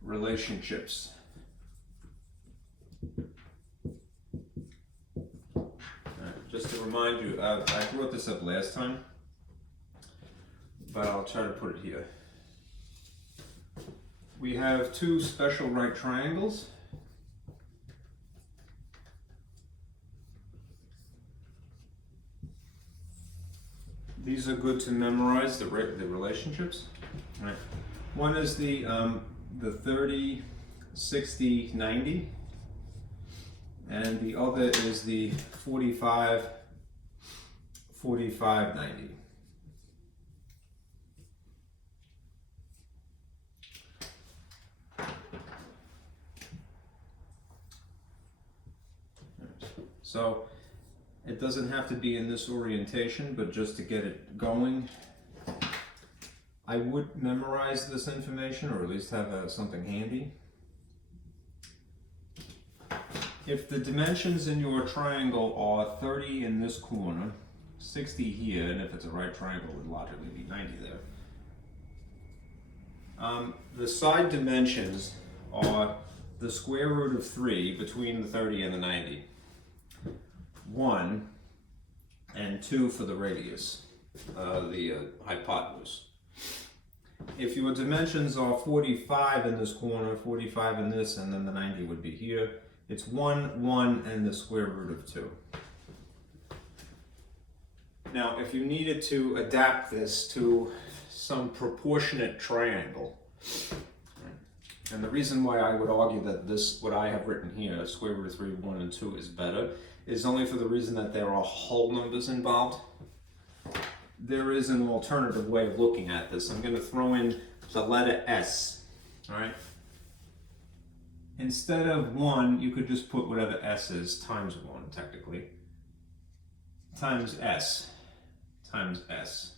relationships. Just to remind you, I brought this up last time, but I'll try to put it here. We have two special right triangles. These are good to memorize, the relationships. Right. One is the 30, 60, 90, and the other is the 45, 45, 90. So it doesn't have to be in this orientation, but just to get it going, I would memorize this information, or at least have something handy. If the dimensions in your triangle are 30 in this corner, 60 here, and if it's a right triangle, it would logically be 90 there. The side dimensions are the square root of 3 between the 30 and the 90. 1 and 2 for the radius, the hypotenuse. If your dimensions are 45 in this corner, 45 in this, and then the 90 would be here, it's 1, 1, and the square root of 2. Now, if you needed to adapt this to some proportionate triangle, and the reason why I would argue that this, what I have written here, square root of 3, 1, and 2 is better, is only for the reason that there are whole numbers involved. There is an alternative way of looking at this. I'm going to throw in the letter S, all right? Instead of 1, you could just put whatever S is, times 1, technically, times S, times S.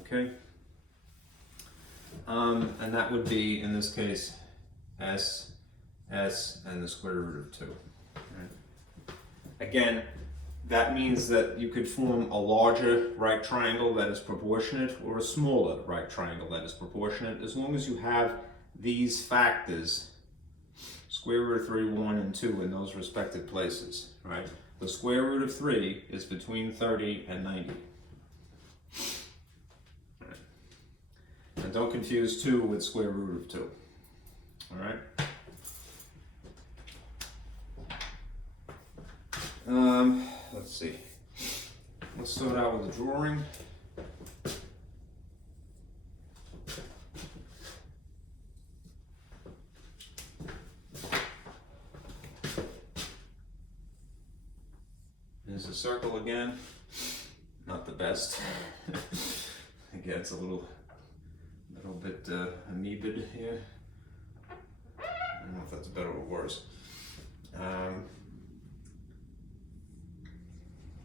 Okay? And that would be, in this case, S, S, and the square root of 2. Right. Again, that means that you could form a larger right triangle that is proportionate, or a smaller right triangle that is proportionate, as long as you have these factors, square root of 3, 1, and 2, in those respective places. Right? The square root of 3 is between 30 and 90. Right. And don't confuse 2 with square root of 2. All right? Let's see. Let's start out with a drawing. There's a circle again. Not the best. Again, it's a little bit amoebid here. I don't know if that's better or worse.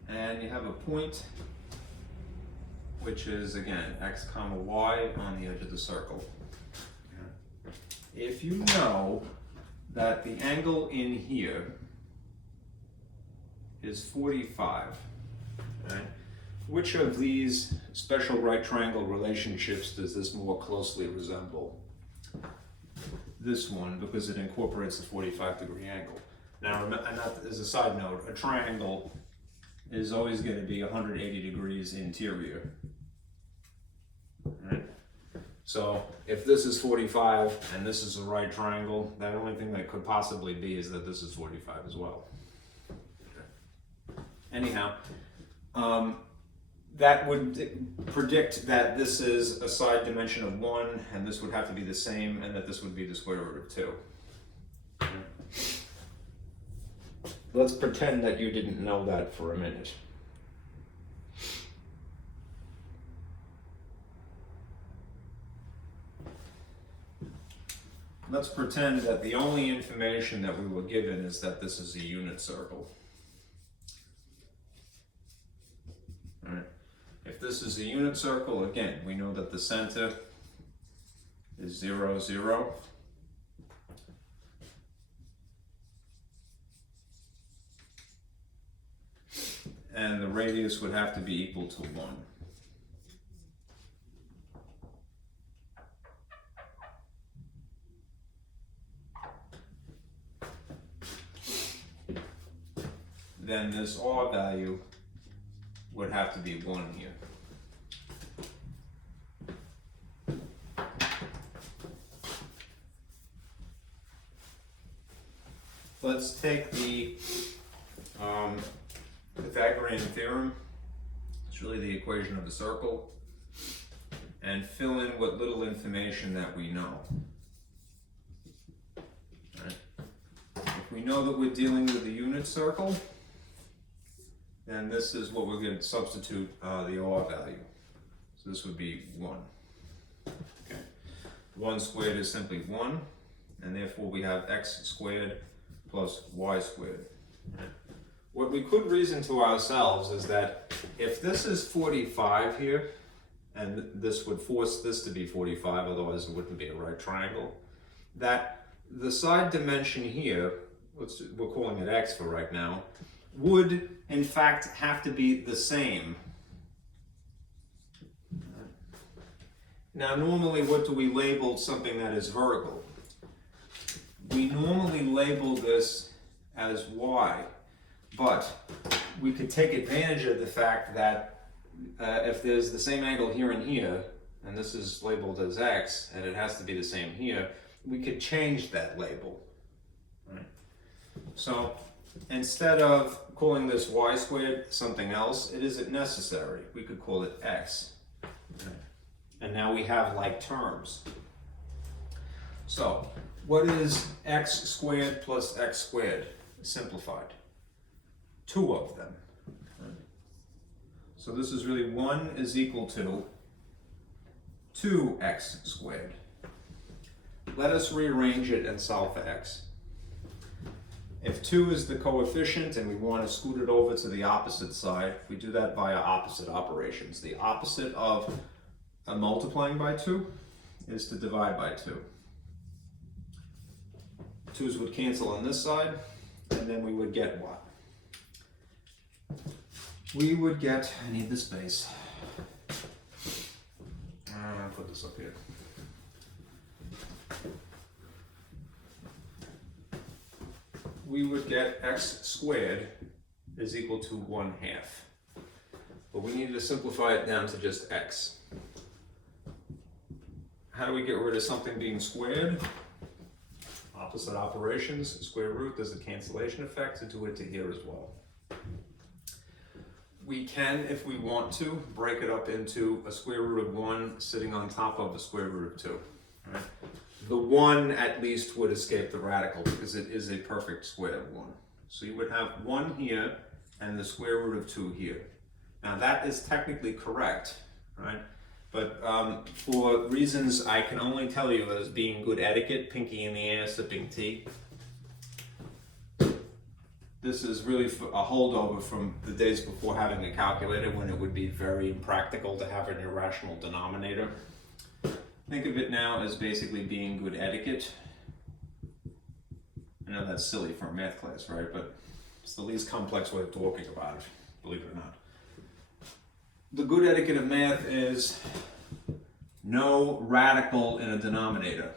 And you have a point, which is, again, x comma y on the edge of the circle. If you know that the angle in here is 45, right? Which of these special right triangle relationships does this more closely resemble? This one, because it incorporates the 45-degree angle. Now, as a side note, a triangle is always going to be 180 degrees interior. Right? So if this is 45 and this is a right triangle, the only thing that could possibly be is that this is 45 as well. Anyhow, that would predict that this is a side dimension of 1, and this would have to be the same, and that this would be the square root of 2. Let's pretend that you didn't know that for a minute. Let's pretend that the only information that we were given is that this is a unit circle. All right. If this is a unit circle, again, we know that the center is 0, 0. And the radius would have to be equal to 1. Then this R value would have to be 1 here. Let's take the Pythagorean theorem, it's really the equation of the circle, and fill in what little information that we know. Right. If we know that we're dealing with a unit circle, then this is what we're going to substitute the R value. So this would be 1. Okay. 1 squared is simply 1, and therefore we have x squared plus y squared. Right. What we could reason to ourselves is that if this is 45 here, and this would force this to be 45, otherwise it wouldn't be a right triangle, that the side dimension here, we're calling it x for right now, would in fact have to be the same. Now normally what do we label something that is vertical? We normally label this as y. But we could take advantage of the fact that if there's the same angle here and here, and this is labeled as x, and it has to be the same here, we could change that label. Right? So instead of calling this y squared something else, it isn't necessary. We could call it x. Okay. And now we have like terms. So what is x squared plus x squared simplified? 2 of them. So this is really 1 is equal to 2x squared. Let us rearrange it and solve for x. If 2 is the coefficient and we want to scoot it over to the opposite side, we do that via opposite operations. The opposite of multiplying by 2 is to divide by 2. 2's would cancel on this side, and then we would get what? We would get, I need the space. I'll put this up here. We would get x squared is equal to 1/2. But we need to simplify it down to just x. How do we get rid of something being squared? Opposite operations, square root, there's a cancellation effect to do it to here as well. We can, if we want to, break it up into a square root of 1 sitting on top of a square root of 2. Right? The 1 at least would escape the radical because it is a perfect square of 1. So you would have 1 here and the square root of 2 here. Now that is technically correct, right? But for reasons I can only tell you as being good etiquette, pinky in the air, sipping tea, this is really a holdover from the days before having a calculator, when it would be very impractical to have an irrational denominator. Think of it now as basically being good etiquette. I know that's silly for a math class, right? But it's the least complex way of talking about it, believe it or not. The good etiquette of math is no radical in a denominator.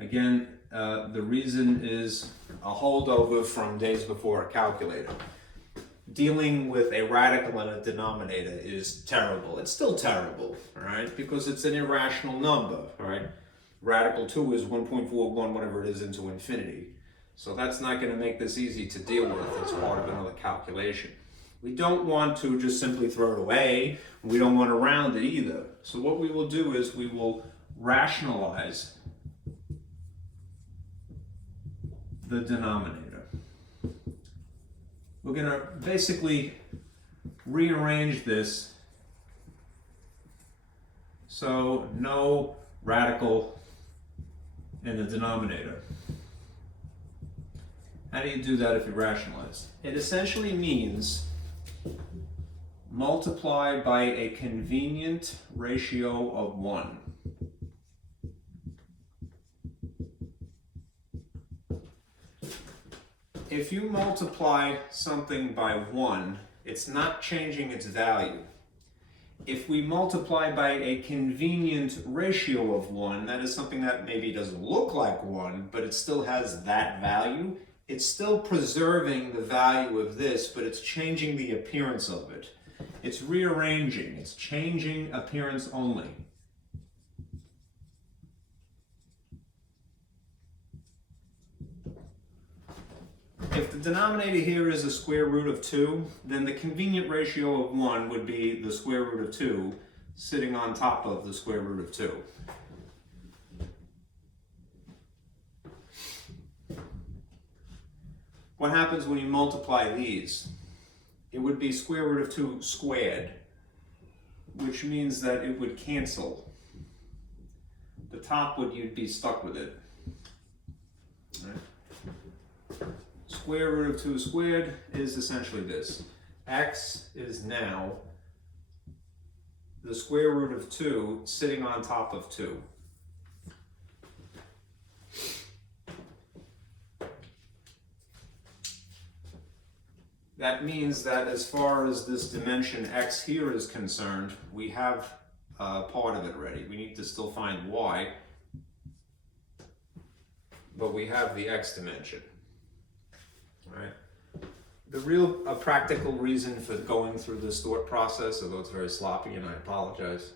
Again, the reason is a holdover from days before a calculator. Dealing with a radical in a denominator is terrible. It's still terrible, all right? Because it's an irrational number, all right? Radical 2 is 1.41, whatever it is, into infinity. So that's not going to make this easy to deal with. It's part of another calculation. We don't want to just simply throw it away. We don't want to round it either. So what we will do is we will rationalize the denominator. We're going to basically rearrange this so no radical in the denominator. How do you do that if you rationalize? It essentially means multiply by a convenient ratio of 1. If you multiply something by 1, it's not changing its value. If we multiply by a convenient ratio of 1, that is something that maybe doesn't look like 1, but it still has that value. It's still preserving the value of this, but it's changing the appearance of it. It's rearranging, it's changing appearance only. If the denominator here is the square root of 2, then the convenient ratio of 1 would be the square root of 2 sitting on top of the square root of 2. What happens when you multiply these? It would be square root of 2 squared, which means that it would cancel. The top you'd be stuck with it. All right. Square root of 2 squared is essentially this. X is now the square root of 2 sitting on top of 2. That means that as far as this dimension x here is concerned, we have part of it already. We need to still find y, but we have the x dimension. All right. The real practical reason for going through this thought process, although it's very sloppy and I apologize,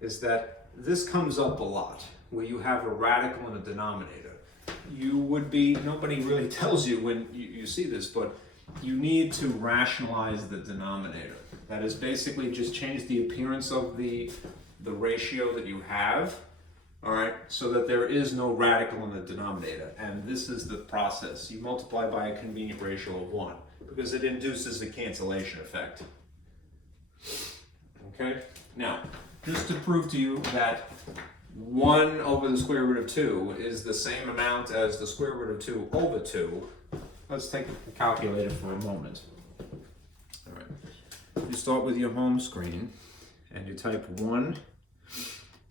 is that this comes up a lot, where you have a radical and a denominator. You would be, nobody really tells you when you see this, but you need to rationalize the denominator. That is basically just change the appearance of the ratio that you have, all right, so that there is no radical in the denominator. And this is the process. You multiply by a convenient ratio of 1 because it induces the cancellation effect. Okay, now, just to prove to you that 1 over the square root of 2 is the same amount as the square root of 2 over 2, let's take a calculator for a moment. All right. You start with your home screen and you type 1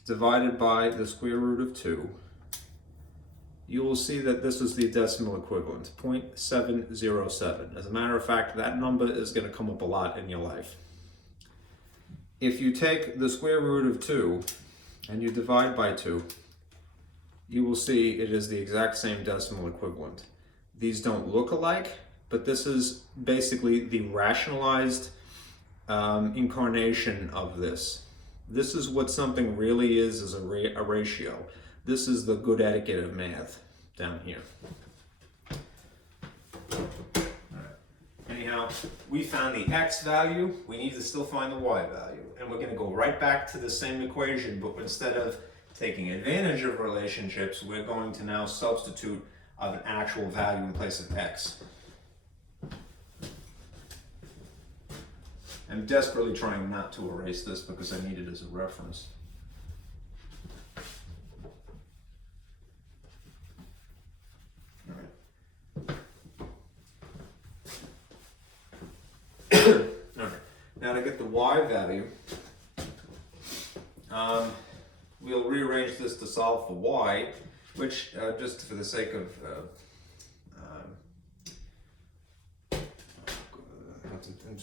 divided by the square root of 2. You will see that this is the decimal equivalent, 0.707. As a matter of fact, that number is going to come up a lot in your life. If you take the square root of 2 and you divide by 2, you will see it is the exact same decimal equivalent. These don't look alike, but this is basically the rationalized incarnation of this. This is what something really is a ratio. This is the good etiquette of math down here. All right. Anyhow, we found the x value. We need to still find the y value. And we're going to go right back to the same equation, but instead of taking advantage of relationships, we're going to now substitute of an actual value in place of x. I'm desperately trying not to erase this because I need it as a reference. All right. Now to get the y value, we'll rearrange this to solve for y, which just for the sake of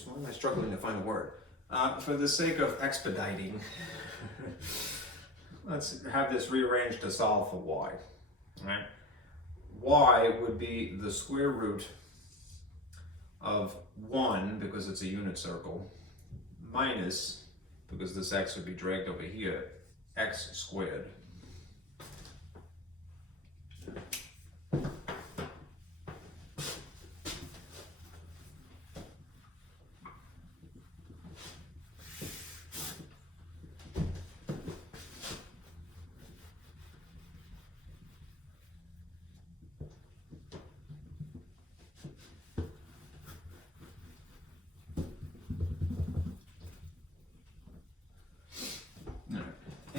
why am I struggling to find a word? For the sake of expediting, let's have this rearranged to solve for y. All right? Y would be the square root of 1, because it's a unit circle, minus, because this x would be dragged over here, x squared.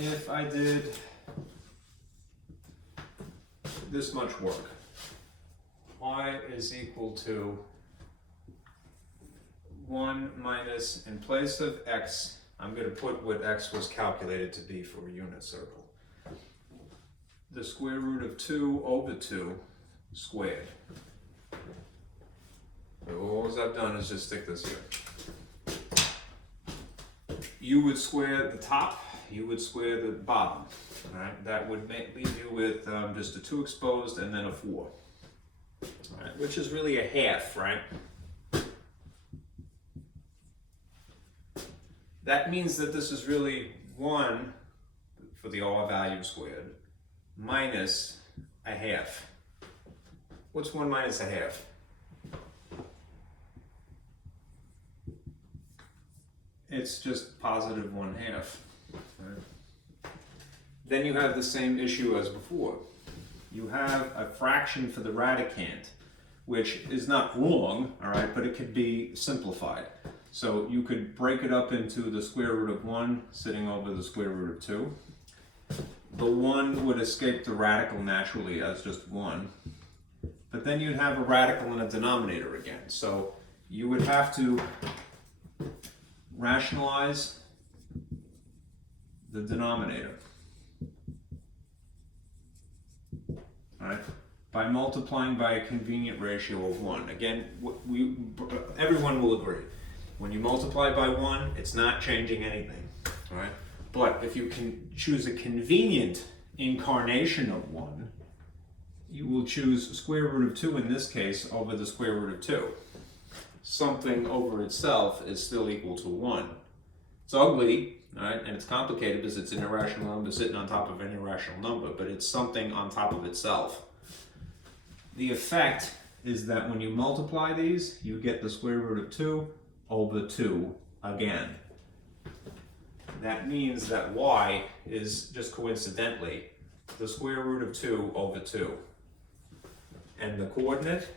If I did this much work, y is equal to 1 minus, in place of x, I'm going to put what x was calculated to be for a unit circle, the square root of 2 over 2 squared. So all I've done is just stick this here. You would square the top, you would square the bottom. All right? That would leave you with just a 2 exposed and then a 4. All right? Which is really a half, right? That means that this is really 1 for the R value squared minus a half. What's 1 minus a half? It's just positive 1/2. Right? Then you have the same issue as before. You have a fraction for the radicand, which is not wrong, all right, but it could be simplified. So you could break it up into the square root of 1 sitting over the square root of 2. The 1 would escape the radical naturally as just 1. But then you'd have a radical in a denominator again. So you would have to rationalize the denominator, all right, by multiplying by a convenient ratio of 1. Again, everyone will agree. When you multiply by 1, it's not changing anything, all right? But if you can choose a convenient incarnation of 1, you will choose square root of 2 in this case over the square root of 2. Something over itself is still equal to 1. It's ugly, all right, and it's complicated because it's an irrational number sitting on top of an irrational number, but it's something on top of itself. The effect is that when you multiply these, you get the square root of 2 over 2 again. That means that y is just coincidentally the square root of 2 over 2. And the coordinate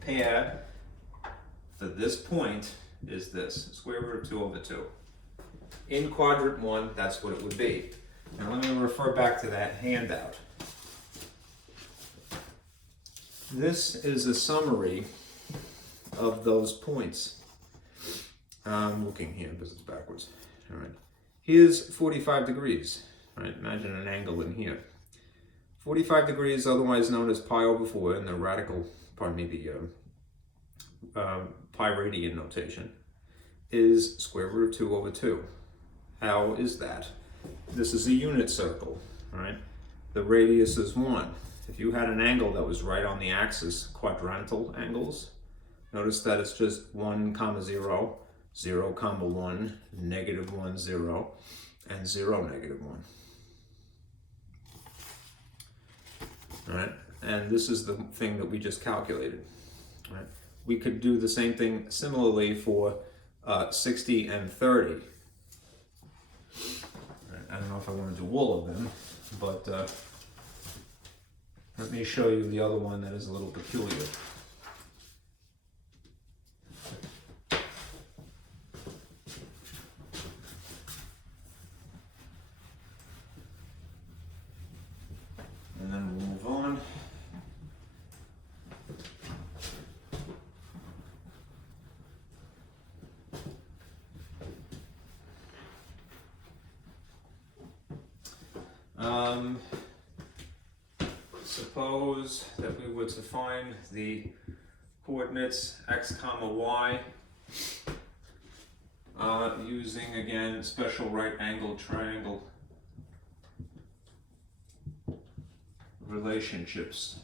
pair for this point is this, square root of 2 over 2. In quadrant 1, that's what it would be. Now let me refer back to that handout. This is a summary of those points. I'm looking here because it's backwards. All right. Here's 45 degrees. Right? Imagine an angle in here. 45 degrees, otherwise known as pi over 4 in the radical, pardon me, the pi radian notation, is square root of 2 over 2. How is that? This is a unit circle, right? The radius is 1. If you had an angle that was right on the axis, quadrantal angles, notice that it's just 1, 0, 0, 1, -1, 0, and 0, -1. All right? And this is the thing that we just calculated. All right? We could do the same thing similarly for 60 and 30. I don't know if I want to do all of them, but let me show you the other one that is a little peculiar. Suppose that we were to find the coordinates x comma y using, again, special right angled triangle relationships.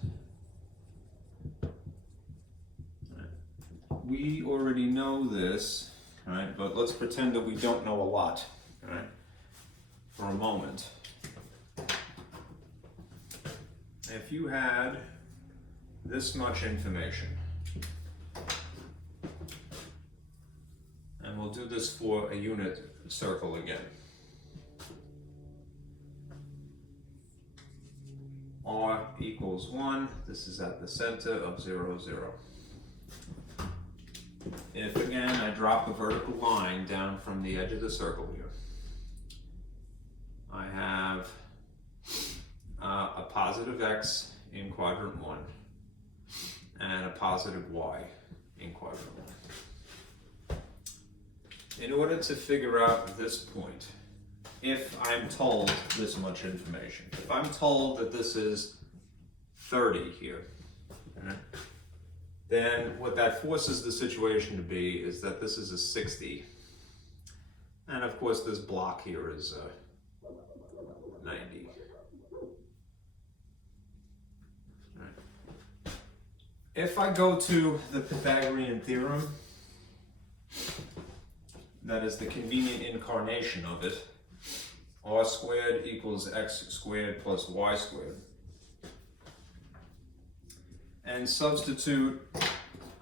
We already know this, right? But let's pretend that we don't know a lot, right? For a moment. If you had this much information, and we'll do this for a unit circle again. R equals 1, this is at the center of 0, 0. If again I drop a vertical line down from the edge of the circle here, I have a positive x in quadrant 1 and a positive y in quadrant 1. In order to figure out this point, if I'm told this much information, if I'm told that this is 30 here, right, then what that forces the situation to be is that this is a 60. And of course this block here is 90. Right. If I go to the Pythagorean theorem, that is the convenient incarnation of it, r squared equals x squared plus y squared, and substitute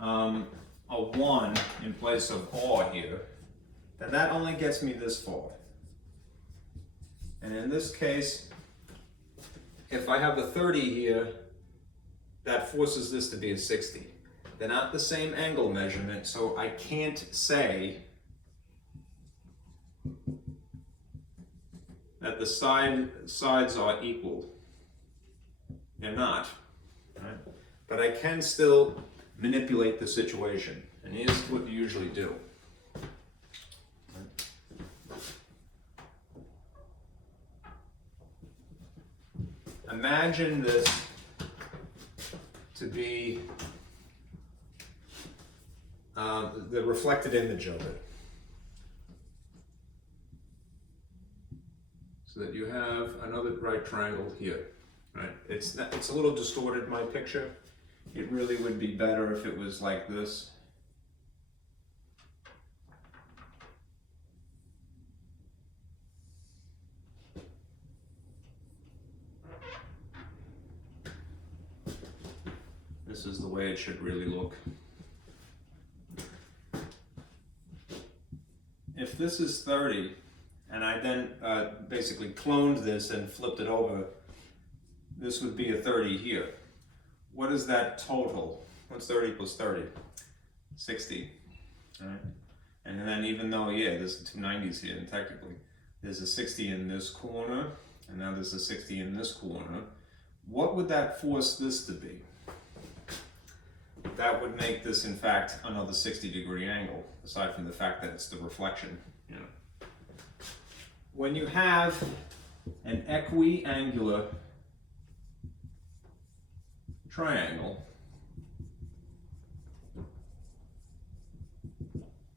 a 1 in place of r here, then that only gets me this far. And in this case, if I have a 30 here, that forces this to be a 60. They're not the same angle measurement, so I can't say that the sides are equal. They're not, right? But I can still manipulate the situation, and here's what you usually do. Imagine this to be the reflected image of it. So that you have another right triangle here, right? It's a little distorted, my picture. It really would be better if it was like this. This is the way it should really look. If this is 30, and I then basically cloned this and flipped it over, this would be a 30 here. What is that total? What's 30 plus 30? 60. All right. And then even though, yeah, there's two 90s here, and technically there's a 60 in this corner, and now there's a 60 in this corner. What would that force this to be? That would make this, in fact, another 60-degree angle, aside from the fact that it's the reflection. You know. When you have an equiangular triangle,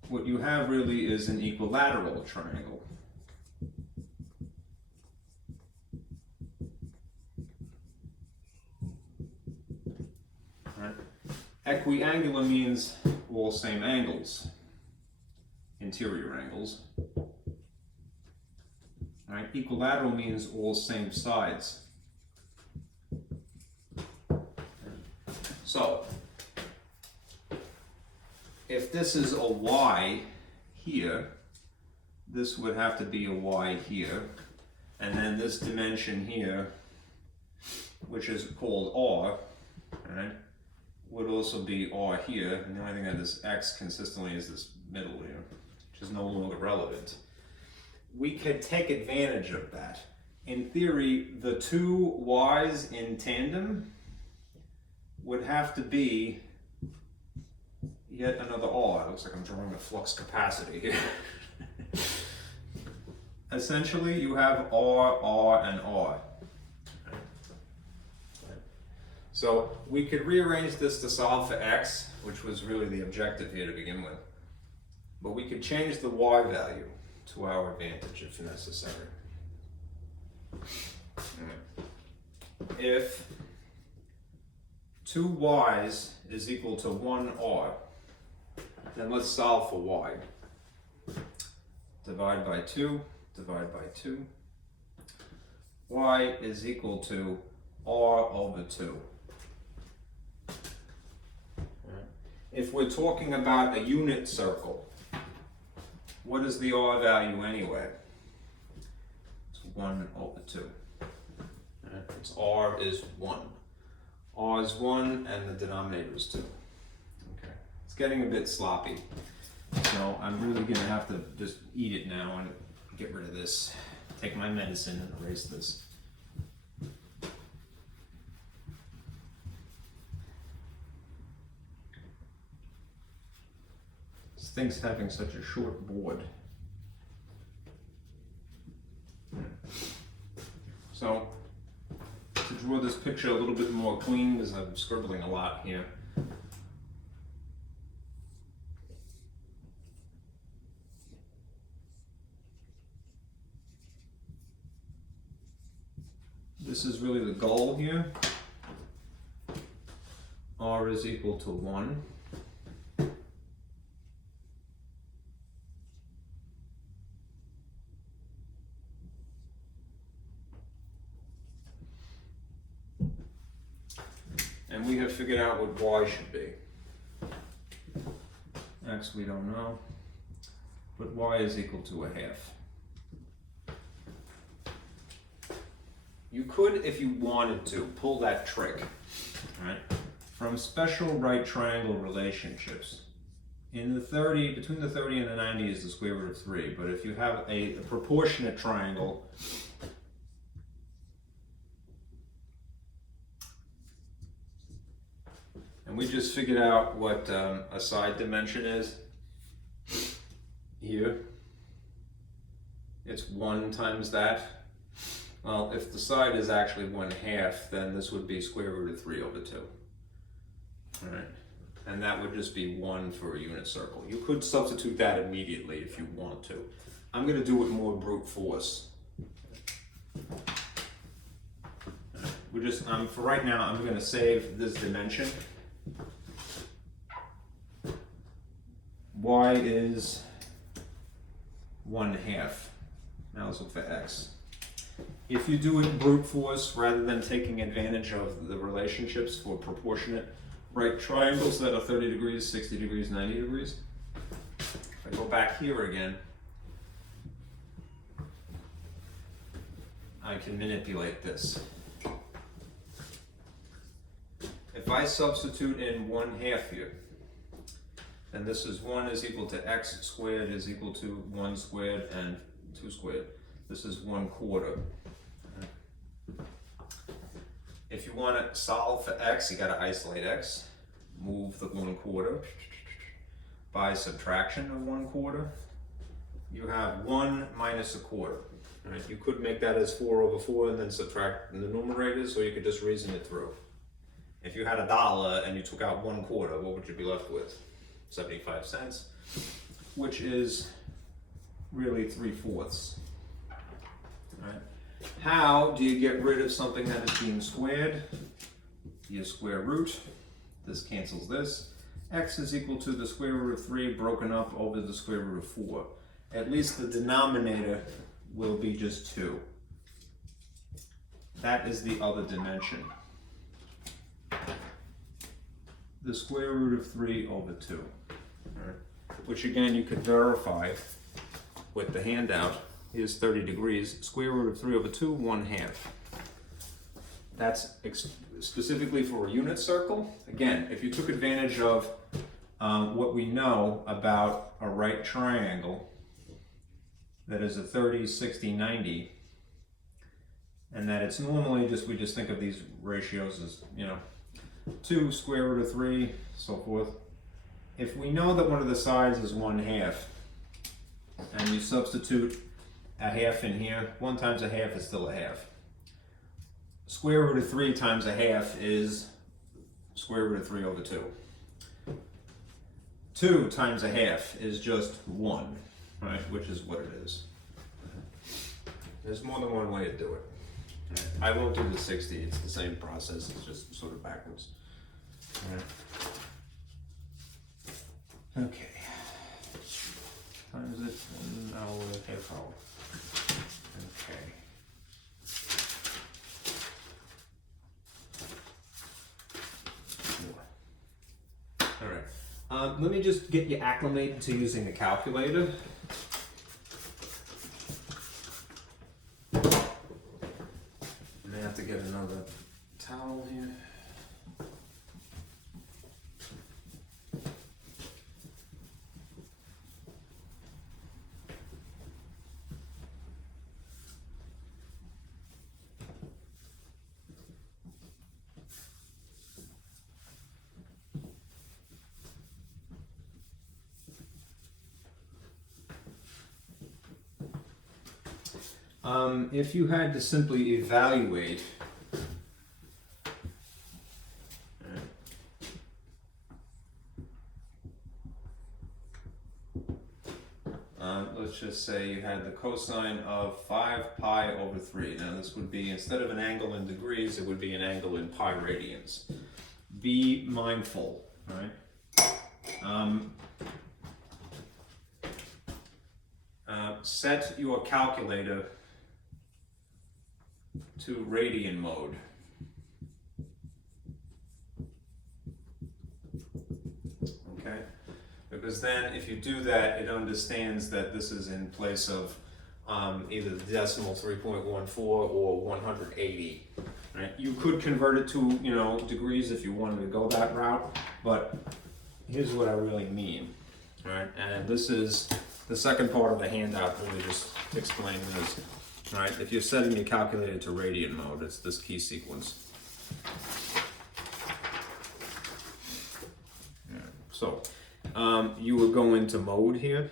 what you have really is an equilateral triangle. Right? Equiangular means all same angles, interior angles. Right? Equilateral means all same sides. So, if this is a y here, this would have to be a y here, and then this dimension here, which is called r, right, would also be r here, and the only thing that is x consistently is this middle here, which is no longer relevant. We could take advantage of that. In theory, the two y's in tandem would have to be yet another r. It looks like I'm drawing a flux capacity here. Essentially, you have r, r, and r. So we could rearrange this to solve for x, which was really the objective here to begin with. But we could change the y value to our advantage if necessary. If 2y's is equal to 1r, then let's solve for y. Divide by 2, divide by 2. Y is equal to r over 2. If we're talking about a unit circle, what is the r value anyway? It's 1 over 2. It's r is 1. R is 1 and the denominator is 2. Okay. It's getting a bit sloppy. So I'm really going to have to just eat it now and get rid of this. Take my medicine and erase this. This thing's having such a short board. So to draw this picture a little bit more clean, because I'm scribbling a lot here. This is really the goal here. R is equal to 1. And we have figured out what y should be. X we don't know, but y is equal to a half. You could, if you wanted to, pull that trick, right? From special right triangle relationships. In the 30, between the 30 and the 90 is the square root of 3, but if you have a proportionate triangle, and we just figured out what a side dimension is here. It's 1 times that. Well, if the side is actually 1/2, then this would be square root of 3 over 2. All right, and that would just be 1 for a unit circle. You could substitute that immediately if you want to. I'm going to do it more brute force. For right now, I'm going to save this dimension. Y is 1/2. Now let's look for x. If you do it brute force rather than taking advantage of the relationships for proportionate right triangles that are 30 degrees, 60 degrees, 90 degrees. If I go back here again, I can manipulate this. If I substitute in 1/2 here, then this is 1 is equal to x squared is equal to 1 squared and 2 squared. This is 1/4. If you want to solve for x, you got to isolate x. Move the 1/4 by subtraction of 1/4. You have 1 minus 1/4. Right? You could make that as 4 over 4 and then subtract the numerators, or you could just reason it through. If you had $1 and you took out 1/4, what would you be left with? 75 cents, which is really 3/4. Right? How do you get rid of something that is being squared? You square root. This cancels this. X is equal to the square root of 3 broken up over the square root of 4. At least the denominator will be just 2. That is the other dimension. The square root of 3 over 2. Right. Which again you could verify with the handout is 30 degrees. Square root of 3 over 2, 1/2. That's specifically for a unit circle. Again, if you took advantage of what we know about a right triangle that is a 30, 60, 90, and that it's normally we just think of these ratios as, 2 square root of 3, so forth. If we know that one of the sides is 1/2, and you substitute a half in here, 1 times a half is still a half. Square root of 3 times a half is square root of 3 over 2. 2 times a half is just 1, right? Which is what it is. There's more than one way to do it. I won't do the 60, it's the same process, it's just sort of backwards. Okay. Times it, and now we'll half hour. Okay. All right. Let me just get you acclimated to using a calculator. I may have to get another towel here. If you had to simply evaluate let's just say you had the cosine of 5 pi over 3. Now this would be, instead of an angle in degrees, it would be an angle in pi radians. Be mindful, right? Set your calculator to radian mode. Okay? Because then if you do that, it understands that this is in place of either the decimal 3.14 or 180. Right? You could convert it to, you know, degrees if you wanted to go that route, but here's what I really mean. Right? And this is the second part of the handout, really just explaining this. Right? If you're setting your calculator to radian mode, it's this key sequence. Yeah. So you would go into mode here,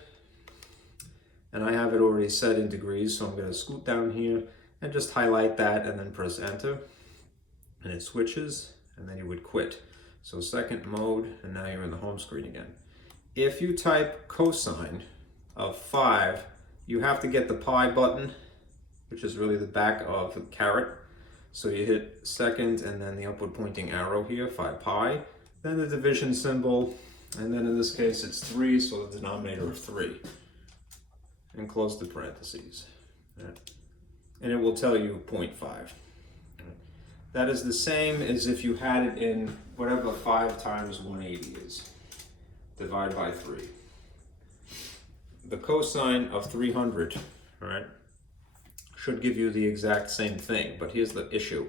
and I have it already set in degrees, so I'm going to scoot down here and just highlight that and then press enter, and it switches, and then you would quit. So second mode, and now you're in the home screen again. If you type cosine of 5, you have to get the pi button, which is really the back of a caret. So you hit second and then the upward pointing arrow here, 5 pi, then the division symbol, and then in this case it's 3, so the denominator of 3. And close the parentheses. Right. And it will tell you 0.5. Right. That is the same as if you had it in whatever 5 times 180 is. Divide by 3. The cosine of 300, right, should give you the exact same thing, but here's the issue.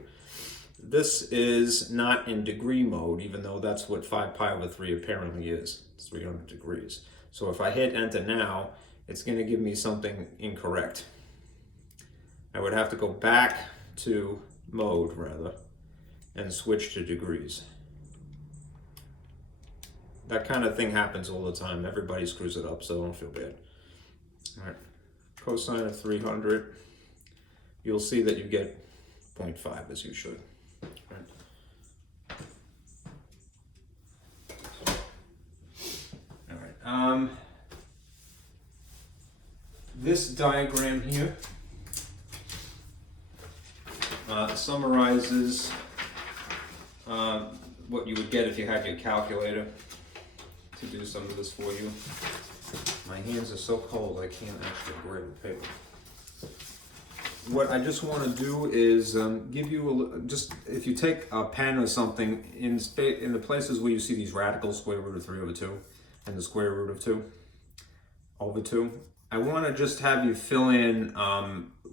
This is not in degree mode, even though that's what 5 pi over 3 apparently is. It's 300 degrees. So if I hit enter now, it's going to give me something incorrect. I would have to go back to mode, rather, and switch to degrees. That kind of thing happens all the time. Everybody screws it up, so don't feel bad. All right, cosine of 300. You'll see that you get 0.5 as you should. All right. This diagram here summarizes what you would get if you had your calculator to do some of this for you. My hands are so cold I can't actually grab the paper. What I just want to do is give you just, if you take a pen or something, in the places where you see these radicals, square root of 3 over 2 and the square root of 2 over 2, I want to just have you fill in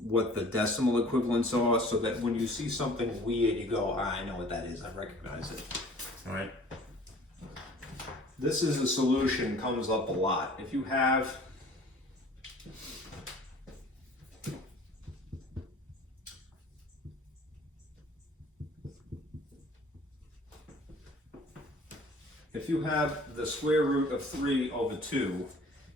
what the decimal equivalents are, so that when you see something weird, you go, I know what that is, I recognize it. All right. This is a solution, comes up a lot. If you have the square root of 3 over 2,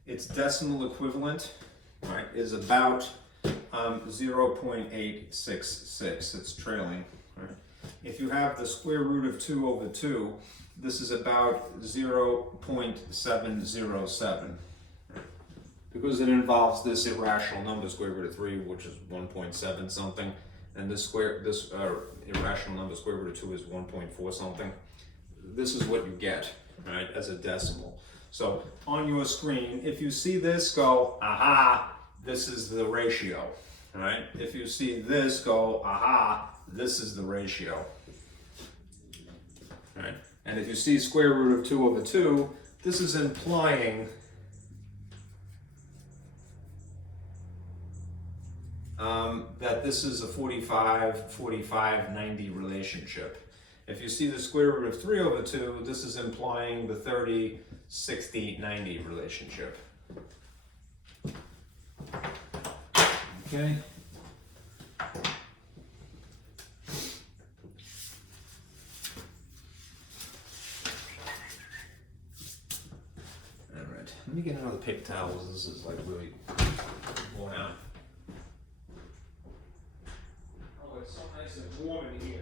its decimal equivalent, right, is about 0.866. It's trailing. Right? if you have the square root of 2 over 2, this is about 0.707. Because it involves this irrational number, square root of 3, which is 1.7 something, and this irrational number, square root of 2, is 1.4 something. This is what you get, right, as a decimal. So on your screen, if you see this, go, aha, this is the ratio, right? If you see this, go, aha, this is the ratio, right? And if you see square root of 2 over 2, this is implying that this is a 45-90 relationship. If you see the square root of 3 over 2, this is implying the 30-60-90 relationship. Okay. All right, let me get another paper towel. This is like really worn out. Oh, it's so nice and warm in here.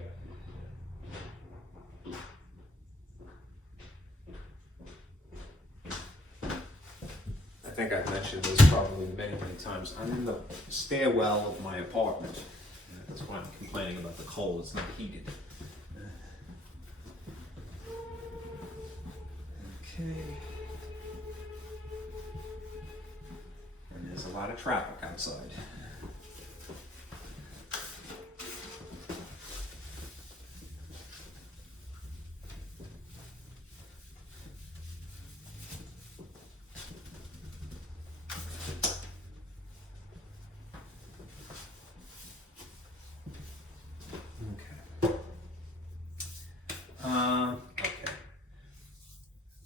I think I've mentioned this probably many times. I'm in the stairwell of my apartment. That's why I'm complaining about the cold. It's not heated. Okay. And there's a lot of traffic outside.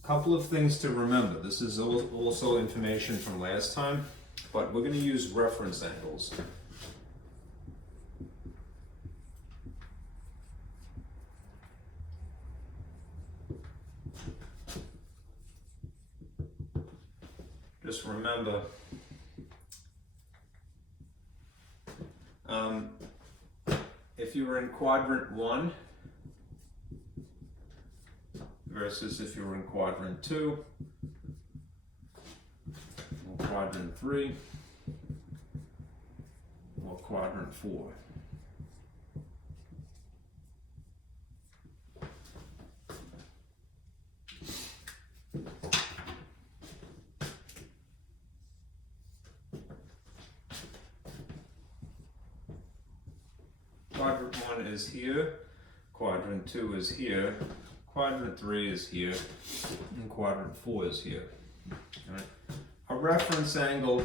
Couple of things to remember. This is also information from last time, but we're going to use reference angles. Just remember, if you were in quadrant 1, versus if you're in quadrant 2, or quadrant 3, or quadrant 4. Quadrant 1 is here, quadrant 2 is here, quadrant 3 is here, and quadrant 4 is here. Right. A reference angle,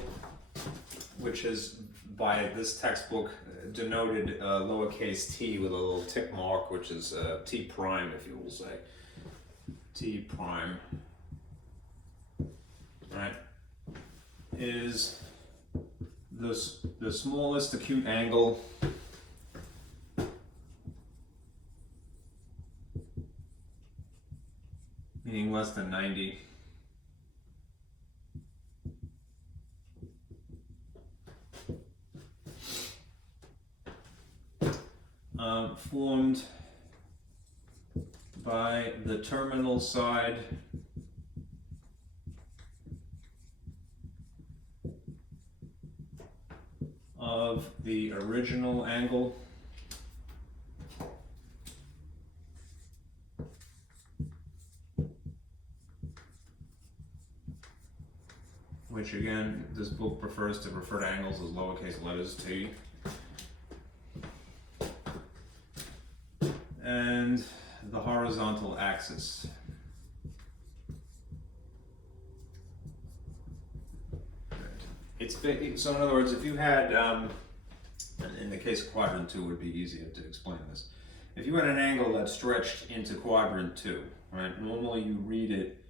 which is by this textbook denoted lowercase t with a little tick mark, which is t prime, if you will say. T prime, right, is the smallest acute angle meaning less than 90. Formed by the terminal side of the original angle which again, this book prefers to refer to angles as lowercase letters t. And the horizontal axis. So in other words, if you had, in the case of quadrant 2, it would be easier to explain this. If you had an angle that stretched into quadrant 2, right? Normally you read it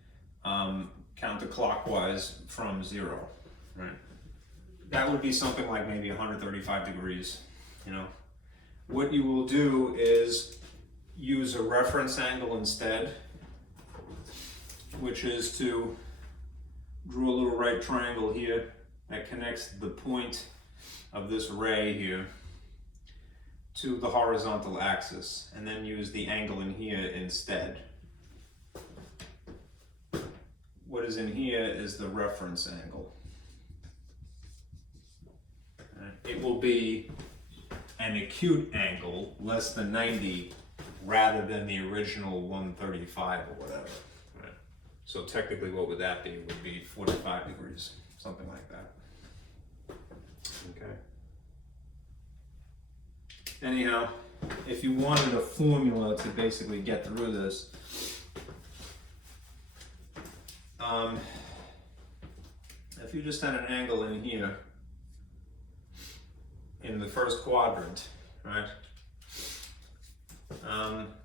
counterclockwise from 0, right? That would be something like maybe 135 degrees, you know. What you will do is use a reference angle instead, which is to draw a little right triangle here that connects the point of this ray here to the horizontal axis, and then use the angle in here instead. What is in here is the reference angle. It will be an acute angle, less than 90, rather than the original 135 or whatever. Right. So technically what would that be? It would be 45 degrees, something like that. Okay. Anyhow, if you wanted a formula to basically get through this, if you just had an angle in here, in the first quadrant, right?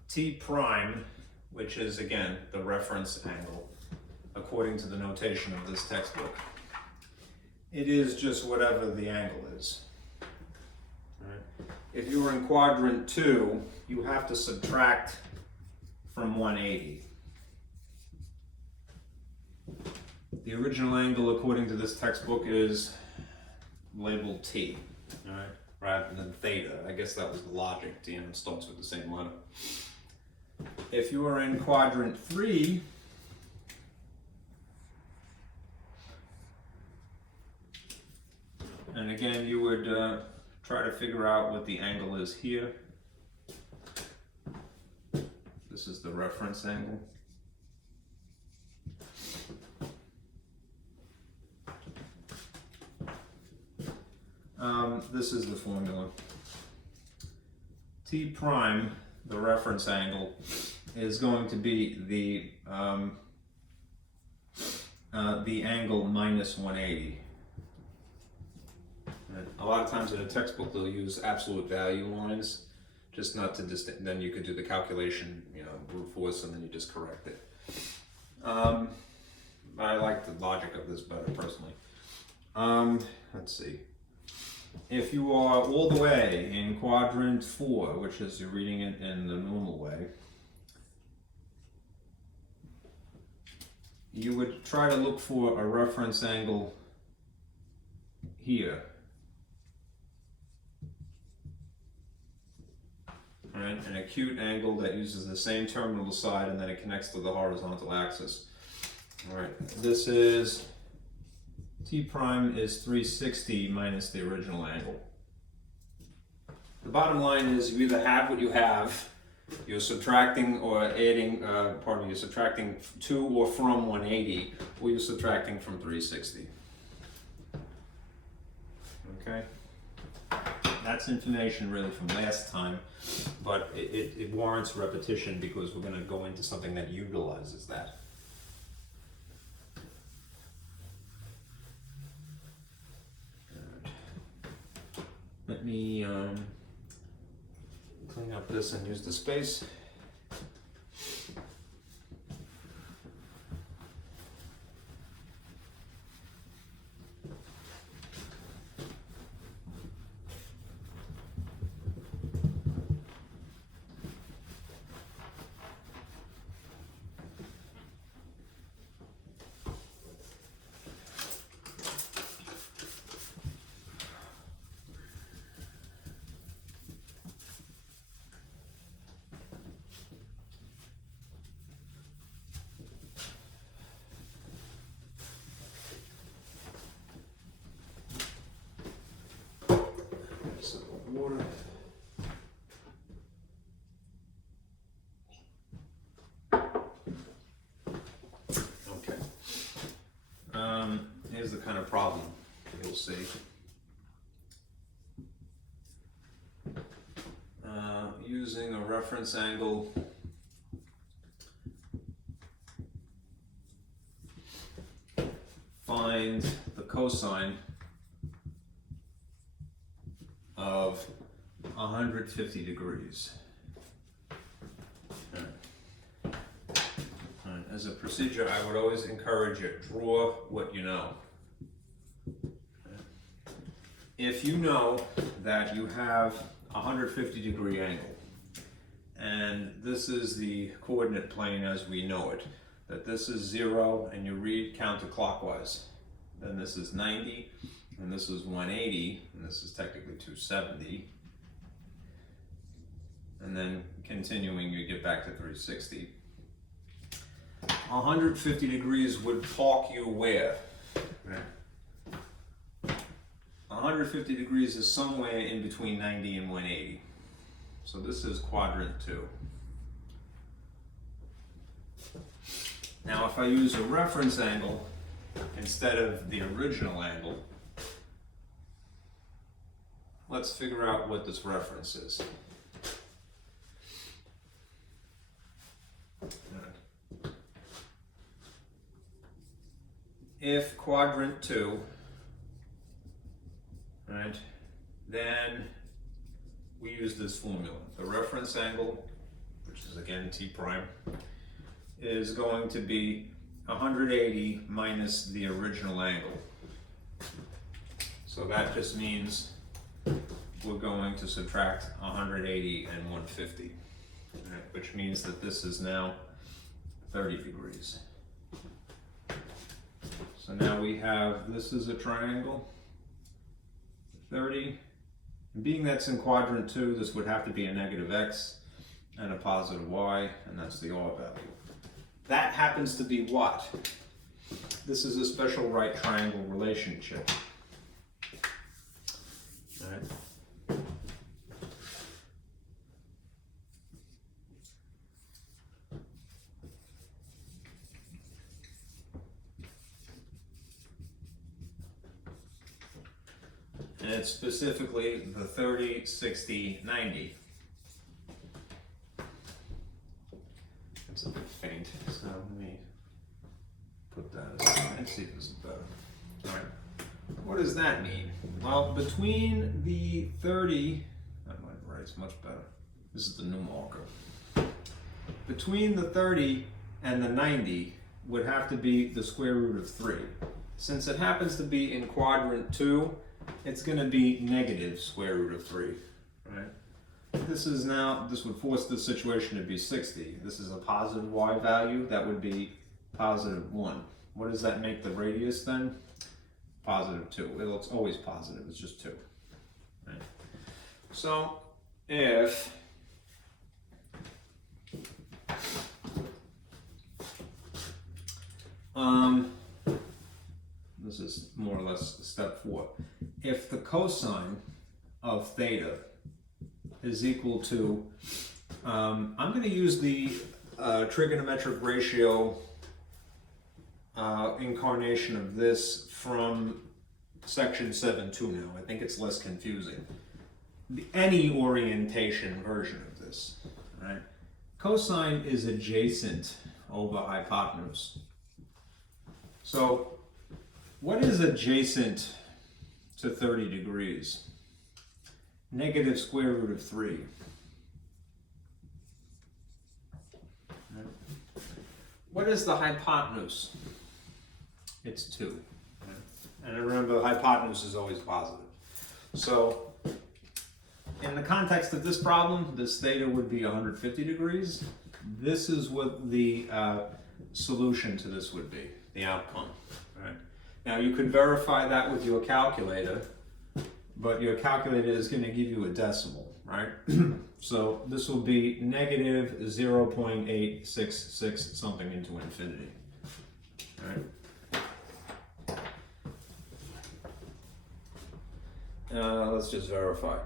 T prime, which is again the reference angle, according to the notation of this textbook, it is just whatever the angle is. Right? If you were in quadrant 2, you have to subtract from 180. The original angle, according to this textbook, is labeled T, all right, rather than theta. I guess that was the logic. You know, it starts with the same letter. If you are in quadrant 3, and again, you would try to figure out what the angle is here. This is the reference angle. This is the formula. T prime, the reference angle, is going to be the angle minus 180. And a lot of times in a textbook they'll use absolute value lines, just not to then you could do the calculation, you know, brute force, and then you just correct it. I like the logic of this better personally. Let's see. If you are all the way in quadrant 4, which is you're reading it in the normal way, you would try to look for a reference angle here. All right, an acute angle that uses the same terminal side and then it connects to the horizontal axis. All right, this is T prime is 360 minus the original angle. The bottom line is you either have what you have, you're subtracting or adding, you're subtracting to or from 180, or you're subtracting from 360. Okay? That's information really from last time, but it warrants repetition because we're going to go into something that utilizes that. Let me clean up this and use the space. Water. Okay. Here's the kind of problem you'll see. Using a reference angle find the cosine of 150 degrees. As a procedure, I would always encourage you, draw what you know. If you know that you have a 150 degree angle, and this is the coordinate plane as we know it, that this is 0 and you read counterclockwise, then this is 90, and this is 180, and this is technically 270. and then continuing, you get back to 360. 150 degrees would park you where? 150 degrees is somewhere in between 90 and 180. So this is quadrant 2. Now if I use a reference angle instead of the original angle, let's figure out what this reference is. If quadrant 2, right, then we use this formula. The reference angle, which is again T prime, is going to be 180 minus the original angle. So that just means we're going to subtract 180 and 150, right, which means that this is now 30 degrees. So now we have, this is a triangle, 30. And being that's in quadrant 2, this would have to be a negative x and a positive y, and that's the r value. That happens to be what? This is a special right triangle relationship. All right. And it's specifically the 30, 60, 90. It's a bit faint, so let me put that aside and see if this is better. All right. What does that mean? Well, between the 30, that might write's much better. This is the new marker. Between the 30 and the 90 would have to be the square root of 3. Since it happens to be in quadrant 2, it's going to be negative square root of 3, right? This would force this situation to be 60. This is a positive y value. That would be positive 1. What does that make the radius then? Positive 2. It's always positive. It's just 2. Right? So if this is more or less step 4. If the cosine of theta is equal to, I'm going to use the trigonometric ratio incarnation of this from section 7.2 now. I think it's less confusing. Any orientation version of this, right? Cosine is adjacent over hypotenuse. So what is adjacent to 30 degrees? Negative square root of 3. What is the hypotenuse? It's 2. And remember, the hypotenuse is always positive. So in the context of this problem, this theta would be 150 degrees. This is what the solution to this would be, the outcome. Right? Now you could verify that with your calculator, but your calculator is going to give you a decimal, right? So this will be negative 0.866 something into infinity. Right? Let's just verify.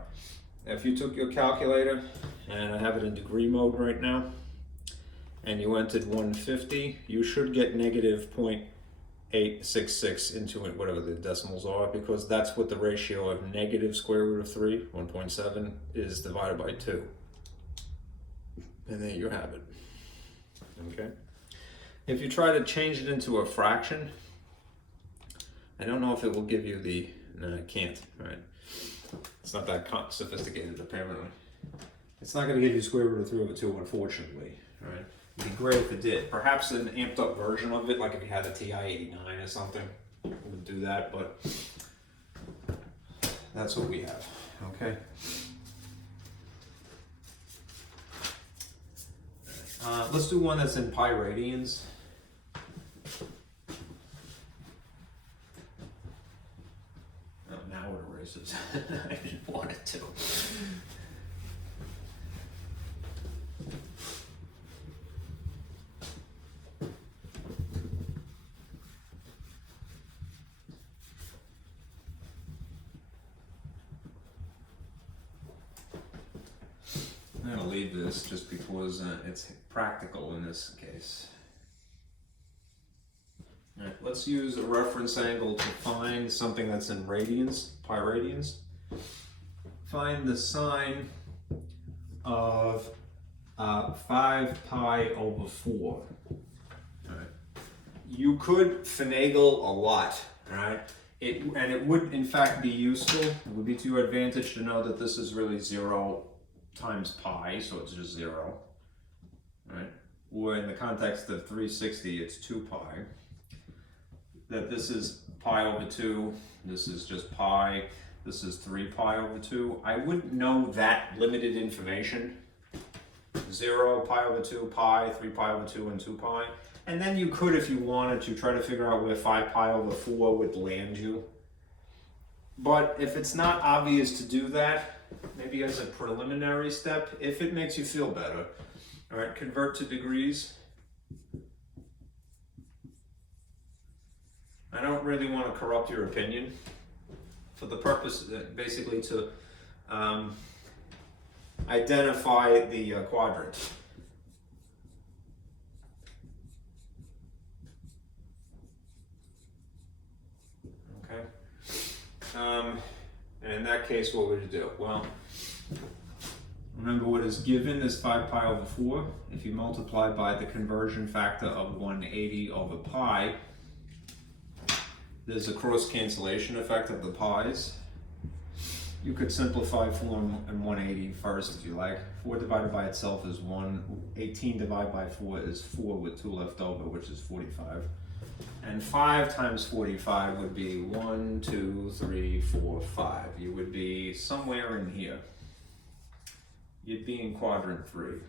If you took your calculator, and I have it in degree mode right now, and you entered 150, you should get negative 0.866 into it, whatever the decimals are, because that's what the ratio of negative square root of 3, 1.7, is divided by 2. And there you have it. Okay. If you try to change it into a fraction, I don't know if it will give you the, no, it can't, right? It's not that sophisticated, apparently. It's not going to give you square root of 3 over 2, unfortunately, right? It'd be great if it did. Perhaps an amped up version of it, like if you had a TI-89 or something, would do that, but that's what we have, okay? Let's do one that's in pi radians. Oh, now it erases. I didn't want it to. I'm going to leave this just because it's practical in this case. All right, let's use a reference angle to find something that's in radians, pi radians. Find the sine of 5 pi over 4. All right. You could finagle a lot, all right? And it would in fact be useful. It would be to your advantage to know that this is really 0 times pi, so it's just 0, right? Or in the context of 360, it's 2 pi. That this is pi over 2, this is just pi, this is 3 pi over 2. I wouldn't know that limited information. 0, pi over 2, pi, 3 pi over 2, and 2 pi. And then you could, if you wanted to, try to figure out where 5 pi over 4 would land you. But if it's not obvious to do that, maybe as a preliminary step, if it makes you feel better, all right, convert to degrees. I don't really want to corrupt your opinion for the purpose, basically, to identify the quadrant. Okay. And in that case, what would you do? Well, remember what is given is 5 pi over 4. If you multiply by the conversion factor of 180 over pi, there's a cross cancellation effect of the pi's. You could simplify 4 and 180 first if you like. 4 divided by itself is 1. 18 divided by 4 is 4 with 2 left over, which is 45. And 5 times 45 would be 1, 2, 3, 4, 5. You would be somewhere in here. You'd be in quadrant 3,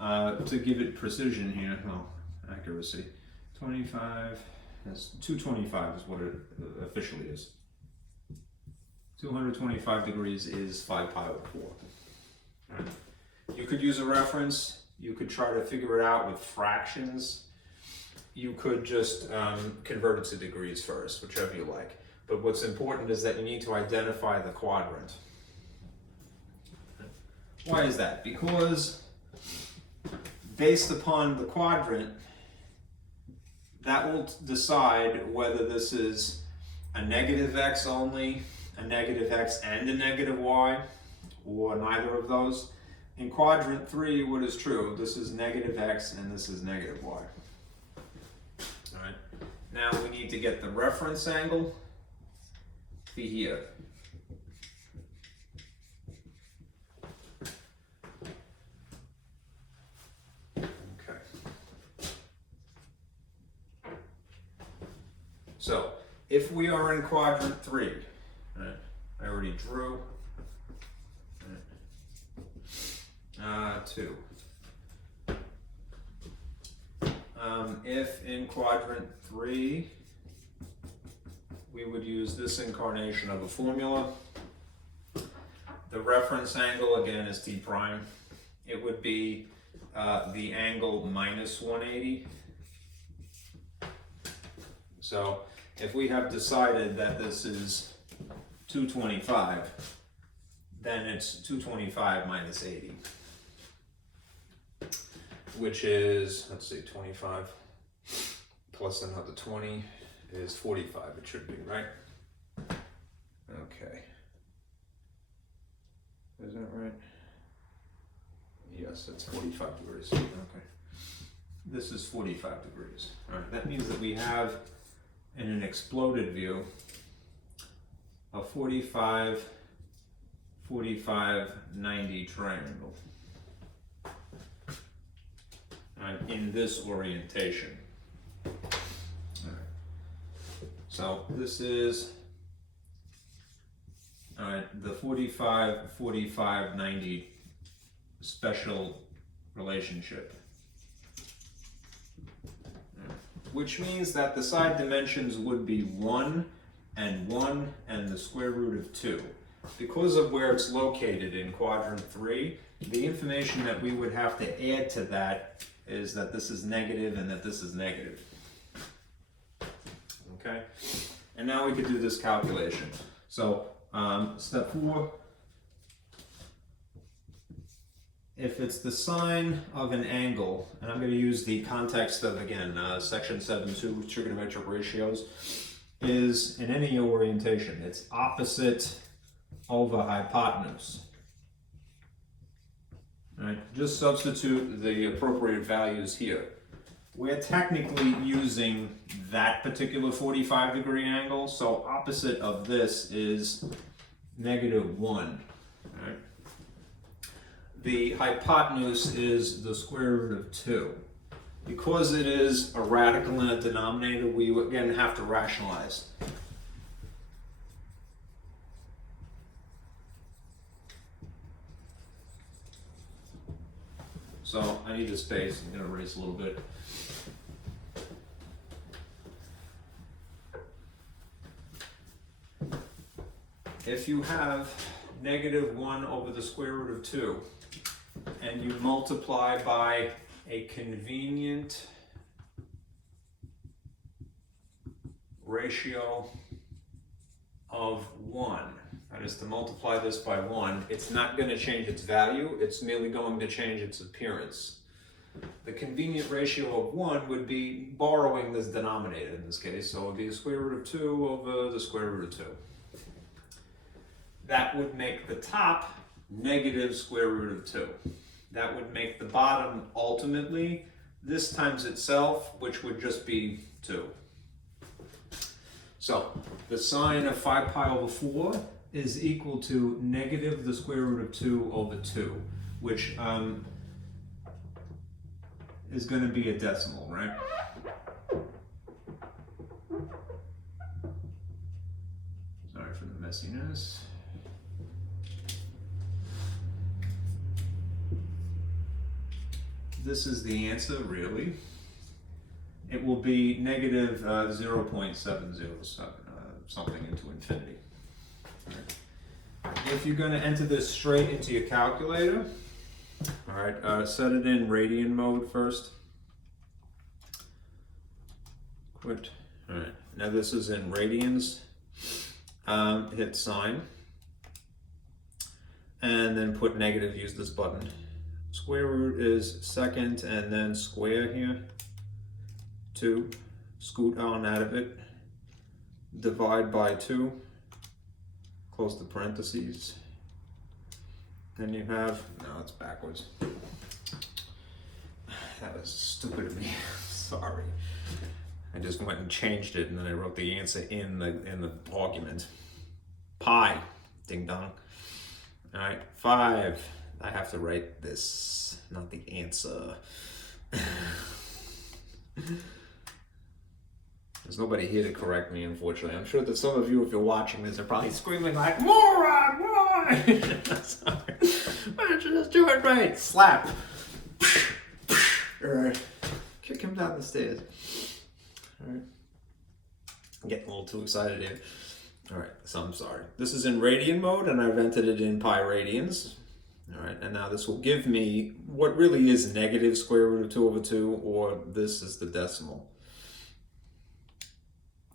right? To give it precision here, well, accuracy, 25, that's 225 is what it officially is. 225 degrees is 5 pi over 4. Right. You could use a reference. You could try to figure it out with fractions. You could just convert it to degrees first, whichever you like. But what's important is that you need to identify the quadrant. Why is that? Because based upon the quadrant, that will decide whether this is a negative x only, a negative x and a negative y, or neither of those. In quadrant 3, what is true? This is negative x and this is negative y. All right. Now we need to get the reference angle to be here. Okay. So if we are in quadrant 3, right, I already drew. Right. 2. If in quadrant 3, we would use this incarnation of a formula. The reference angle, again, is T prime. It would be the angle minus 180. So if we have decided that this is 225, then it's 225 minus 80, which is, let's see, 25 plus another 20 is 45, it should be, right? Okay. Is that right? Yes, it's 45 degrees. Okay. This is 45 degrees. All right, that means that we have, in an exploded view, a 45, 45, 90 triangle. In this orientation. All right. So this is the 45, 45, 90 special relationship. Which means that the side dimensions would be 1 and 1 and the square root of 2. Because of where it's located in quadrant 3, the information that we would have to add to that is that this is negative and that this is negative. Okay? And now we could do this calculation. So, step 4, if it's the sine of an angle, and I'm going to use the context of, again, section 7.2 trigonometric ratios, is in any orientation, it's opposite over hypotenuse. All right, just substitute the appropriate values here. We're technically using that particular 45-degree angle, so opposite of this is -1. All right. The hypotenuse is the square root of 2. Because it is a radical in a denominator, we again have to rationalize. So I need a space. I'm going to erase a little bit. If you have -1 over the square root of 2, and you multiply by a convenient ratio of 1, that is to multiply this by 1, it's not going to change its value, it's merely going to change its appearance. The convenient ratio of 1 would be borrowing this denominator in this case, so it would be the square root of 2 over the square root of 2. That would make the top negative square root of 2. That would make the bottom ultimately this times itself, which would just be 2. So the sine of 5 pi over 4 is equal to negative the square root of 2 over 2, which is going to be a decimal, right? Sorry for the messiness. This is the answer, really. It will be negative 0.707, something into infinity. Right. If you're going to enter this straight into your calculator, all right, set it in radian mode first. Quit. All right, now this is in radians. Hit sine, and then put negative, use this button. Square root is second, and then square here, 2, scoot on out of it, divide by 2, close the parentheses, then you have, no, it's backwards. That was stupid of me, sorry. I just went and changed it, and then I wrote the answer in the argument. Pi, ding dong. All right, 5. I have to write this, not the answer. There's nobody here to correct me, unfortunately. I'm sure that some of you, if you're watching this, are probably screaming like, moron, why? Sorry. Why don't you just do it right? Slap. All right. Kick him down the stairs. All right. I'm getting a little too excited here. All right, so I'm sorry. This is in radian mode, and I've entered it in pi radians. All right, and now this will give me what really is negative square root of 2 over 2, or this is the decimal.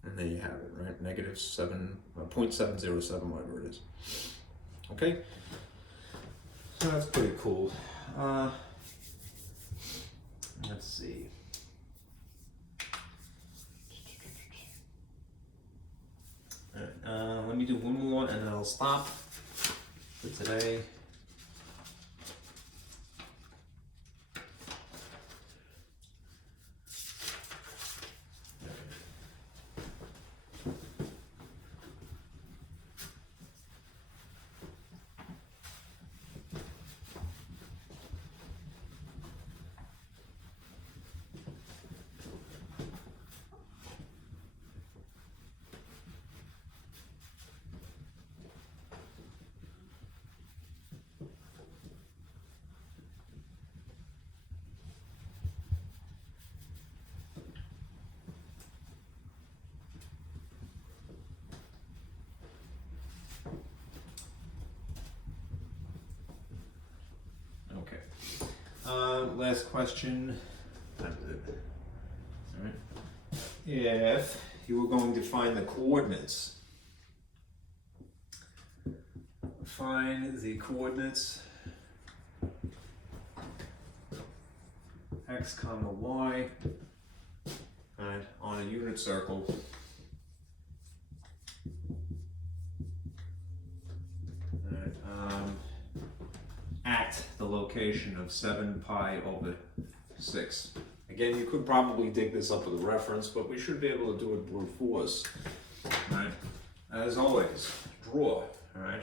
And there you have it, right? Negative 0.707, whatever it is. Okay, so that's pretty cool. Let's see. All right, let me do one more, and then I'll stop for today. Last question. All right. If you were going to find the coordinates, find the coordinates x comma y, and on a unit circle, at the location of 7 pi over 6. Again, you could probably dig this up with a reference, but we should be able to do it brute force. Right? As always, draw. Right?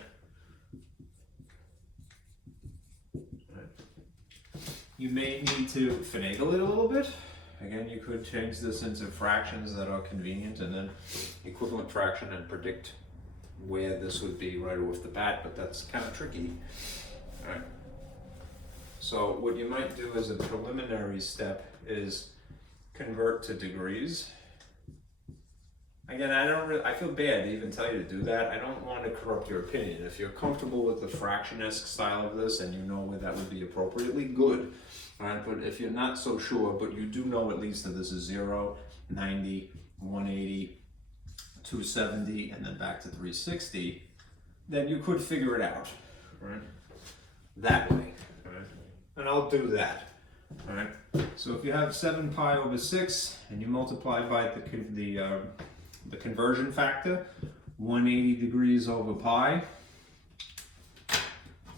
You may need to finagle it a little bit. Again, you could change this into fractions that are convenient and then equivalent fraction and predict where this would be right off the bat, but that's kind of tricky. All right. So what you might do as a preliminary step is convert to degrees. Again, I feel bad to even tell you to do that. I don't want to corrupt your opinion. If you're comfortable with the fraction-esque style of this and you know where that would be appropriately, good. All right, but if you're not so sure, but you do know at least that this is 0, 90, 180, 270, and then back to 360, then you could figure it out, right? That way, right? And I'll do that, all right? So if you have 7 pi over 6 and you multiply by the conversion factor, 180 degrees over pi,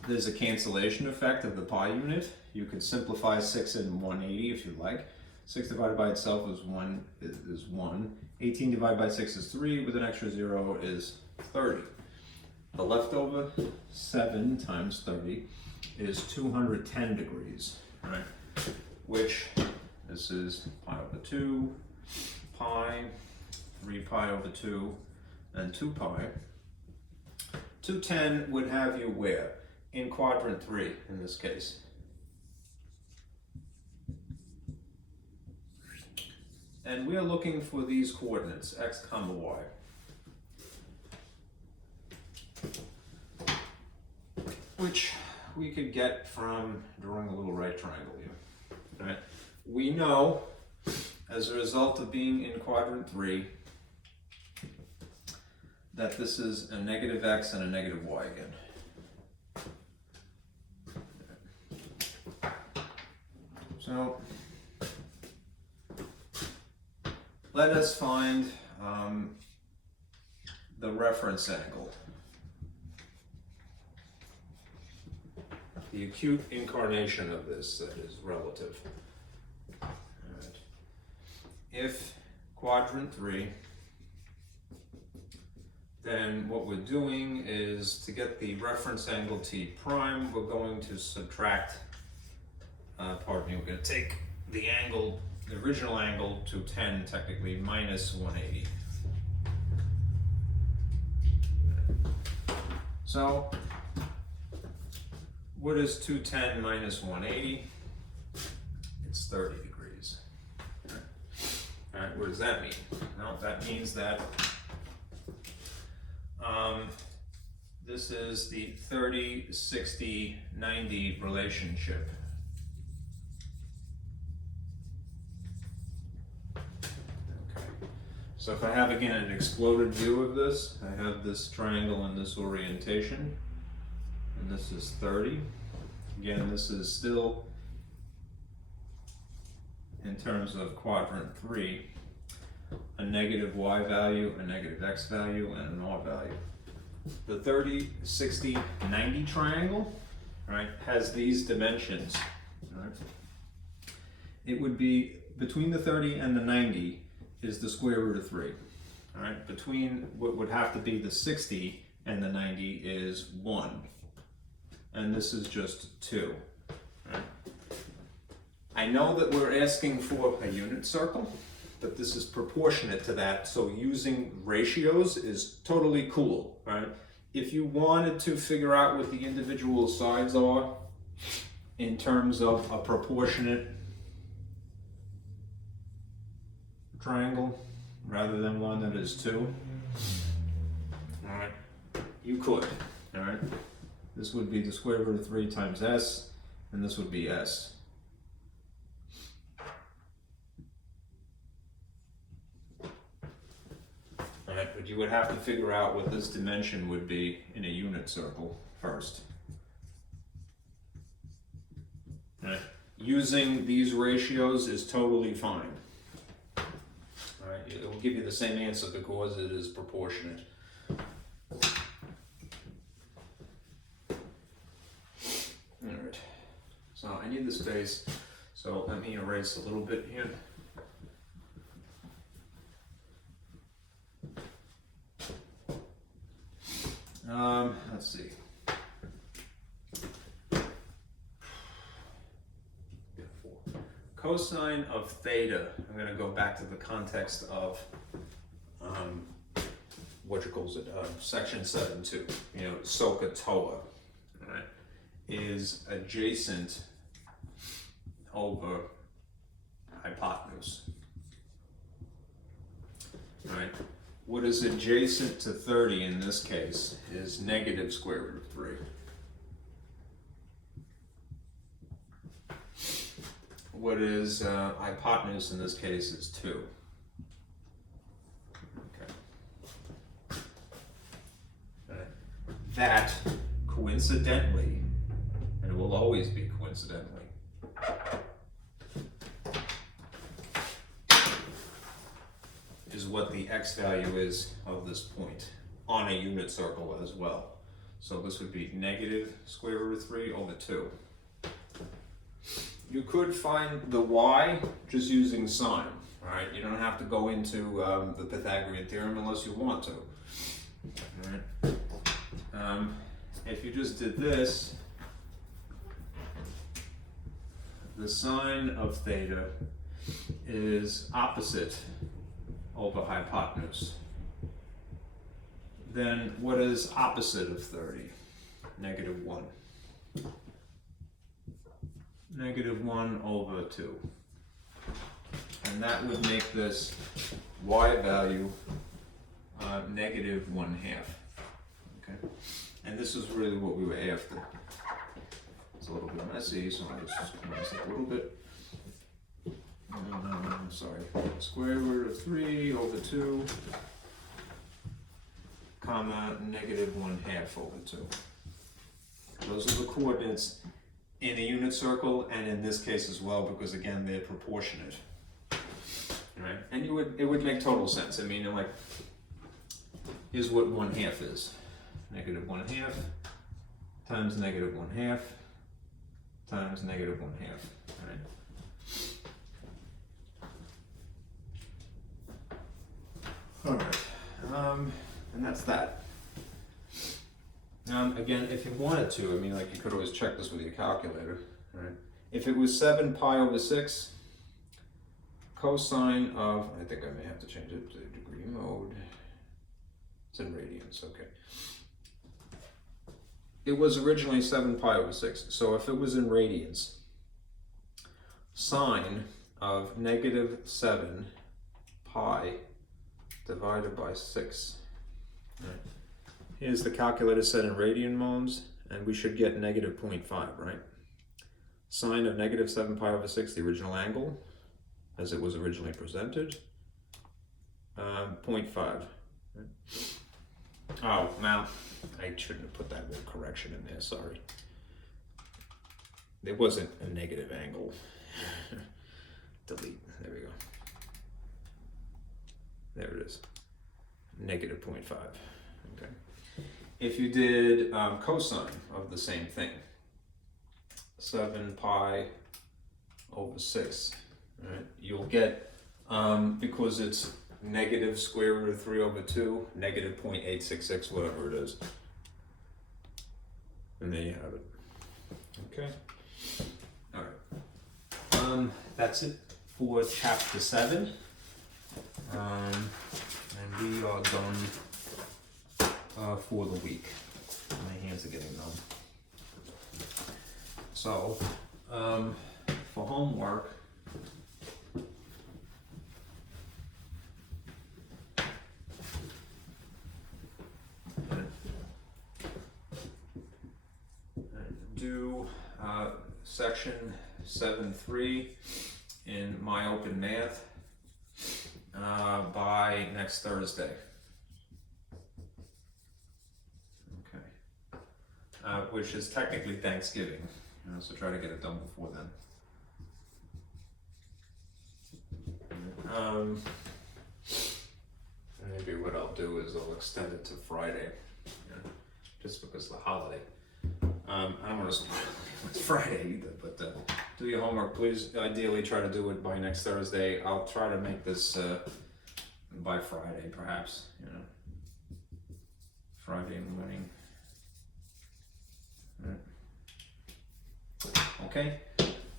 there's a cancellation effect of the pi unit. You could simplify 6 and 180 if you like. 6 divided by itself is 1. 18 divided by 6 is 3, with an extra 0 is 30. The leftover 7 times 30 is 210 degrees, right? Which, this is pi over 2, pi, 3 pi over 2, and 2 pi. 210 would have you where? In quadrant 3 in this case. And we are looking for these coordinates, x comma y. Which we could get from drawing a little right triangle here. All right. We know, as a result of being in quadrant 3, that this is a negative x and a negative y again. So let us find the reference angle, the acute incarnation of this that is relative. All right. If quadrant 3, then what we're doing is to get the reference angle t prime, we're going to subtract, pardon me, we're going to take the angle, the original angle, 210 technically, minus 180. So what is 210 minus 180? It's 30 degrees. All right, what does that mean? Well, that means that this is the 30, 60, 90 relationship. Okay. So if I have, again, an exploded view of this, I have this triangle in this orientation, and this is 30. Again, this is still, in terms of quadrant 3, a negative y value, a negative x value, and an r value. The 30, 60, 90 triangle, right, has these dimensions. Right? It would be between the 30 and the 90 is the square root of 3. All right, between what would have to be the 60 and the 90 is 1, and this is just 2. Right? I know that we're asking for a unit circle, but this is proportionate to that, so using ratios is totally cool, right? If you wanted to figure out what the individual sides are in terms of a proportionate triangle, rather than one that is 2, all right, you could, all right? This would be the square root of 3 times s, and this would be s. Right, but you would have to figure out what this dimension would be in a unit circle first. Right. using these ratios is totally fine. All right, it will give you the same answer because it is proportionate. All right, so I need the space, so let me erase a little bit here. Let's see. Cosine of theta, I'm going to go back to the context of section 7.2, SOHCAHTOA, right, is adjacent over hypotenuse. All right. What is adjacent to 30 in this case is negative square root of 3. What is hypotenuse in this case is 2. Okay. That coincidentally, and it will always be coincidentally, is what the x value is of this point on a unit circle as well. So this would be negative square root of 3 over 2. You could find the y just using sine, all right? You don't have to go into the Pythagorean theorem unless you want to, all right? If you just did this, the sine of theta is opposite over hypotenuse. Then what is opposite of 30? Negative 1. Negative 1 over 2. And that would make this y value negative 1/2. Okay? And this is really what we were after. It's a little bit messy, so I'll just clean this up a little bit. Sorry. Square root of 3 over 2, comma, negative 1/2 over 2. Those are the coordinates in a unit circle, and in this case as well, because again, they're proportionate. Right? And it would make total sense. I mean, like, here's what 1/2 is. Negative 1/2 times negative 1/2 times negative 1/2. Right? All right, and that's that. Again, if you wanted to, I mean, like, you could always check this with your calculator, right? If it was 7 pi over 6, cosine of, I think I may have to change it to degree mode. It's in radians, okay. It was originally 7 pi over 6, so if it was in radians, sine of negative 7 pi divided by 6. Right. Here's the calculator set in radian modes, and we should get negative 0.5, right? Sine of negative 7 pi over 6, the original angle, as it was originally presented, 0.5. Right? Oh, now, I shouldn't have put that little correction in there, sorry. There wasn't a negative angle. Delete, there we go. There it is, negative 0.5, okay. If you did cosine of the same thing, 7 pi over 6, right? You'll get, because it's negative square root of 3 over 2, negative 0.866, whatever it is. And there you have it. Okay. All right. That's it for chapter 7. And we are done for the week. My hands are getting numb. So, for homework, do section 7.3 in My Open Math by next Thursday. Okay. Which is technically Thanksgiving, so try to get it done before then. Maybe what I'll do is I'll extend it to Friday, you know, just because of the holiday. I don't want to spoil it's Friday either, but do your homework, please. Ideally, try to do it by next Thursday. I'll try to make this by Friday, perhaps. You know, Friday morning. Okay,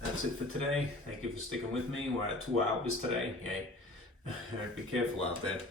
that's it for today. Thank you for sticking with me. We're at 2 hours today. Yay! Be careful out there.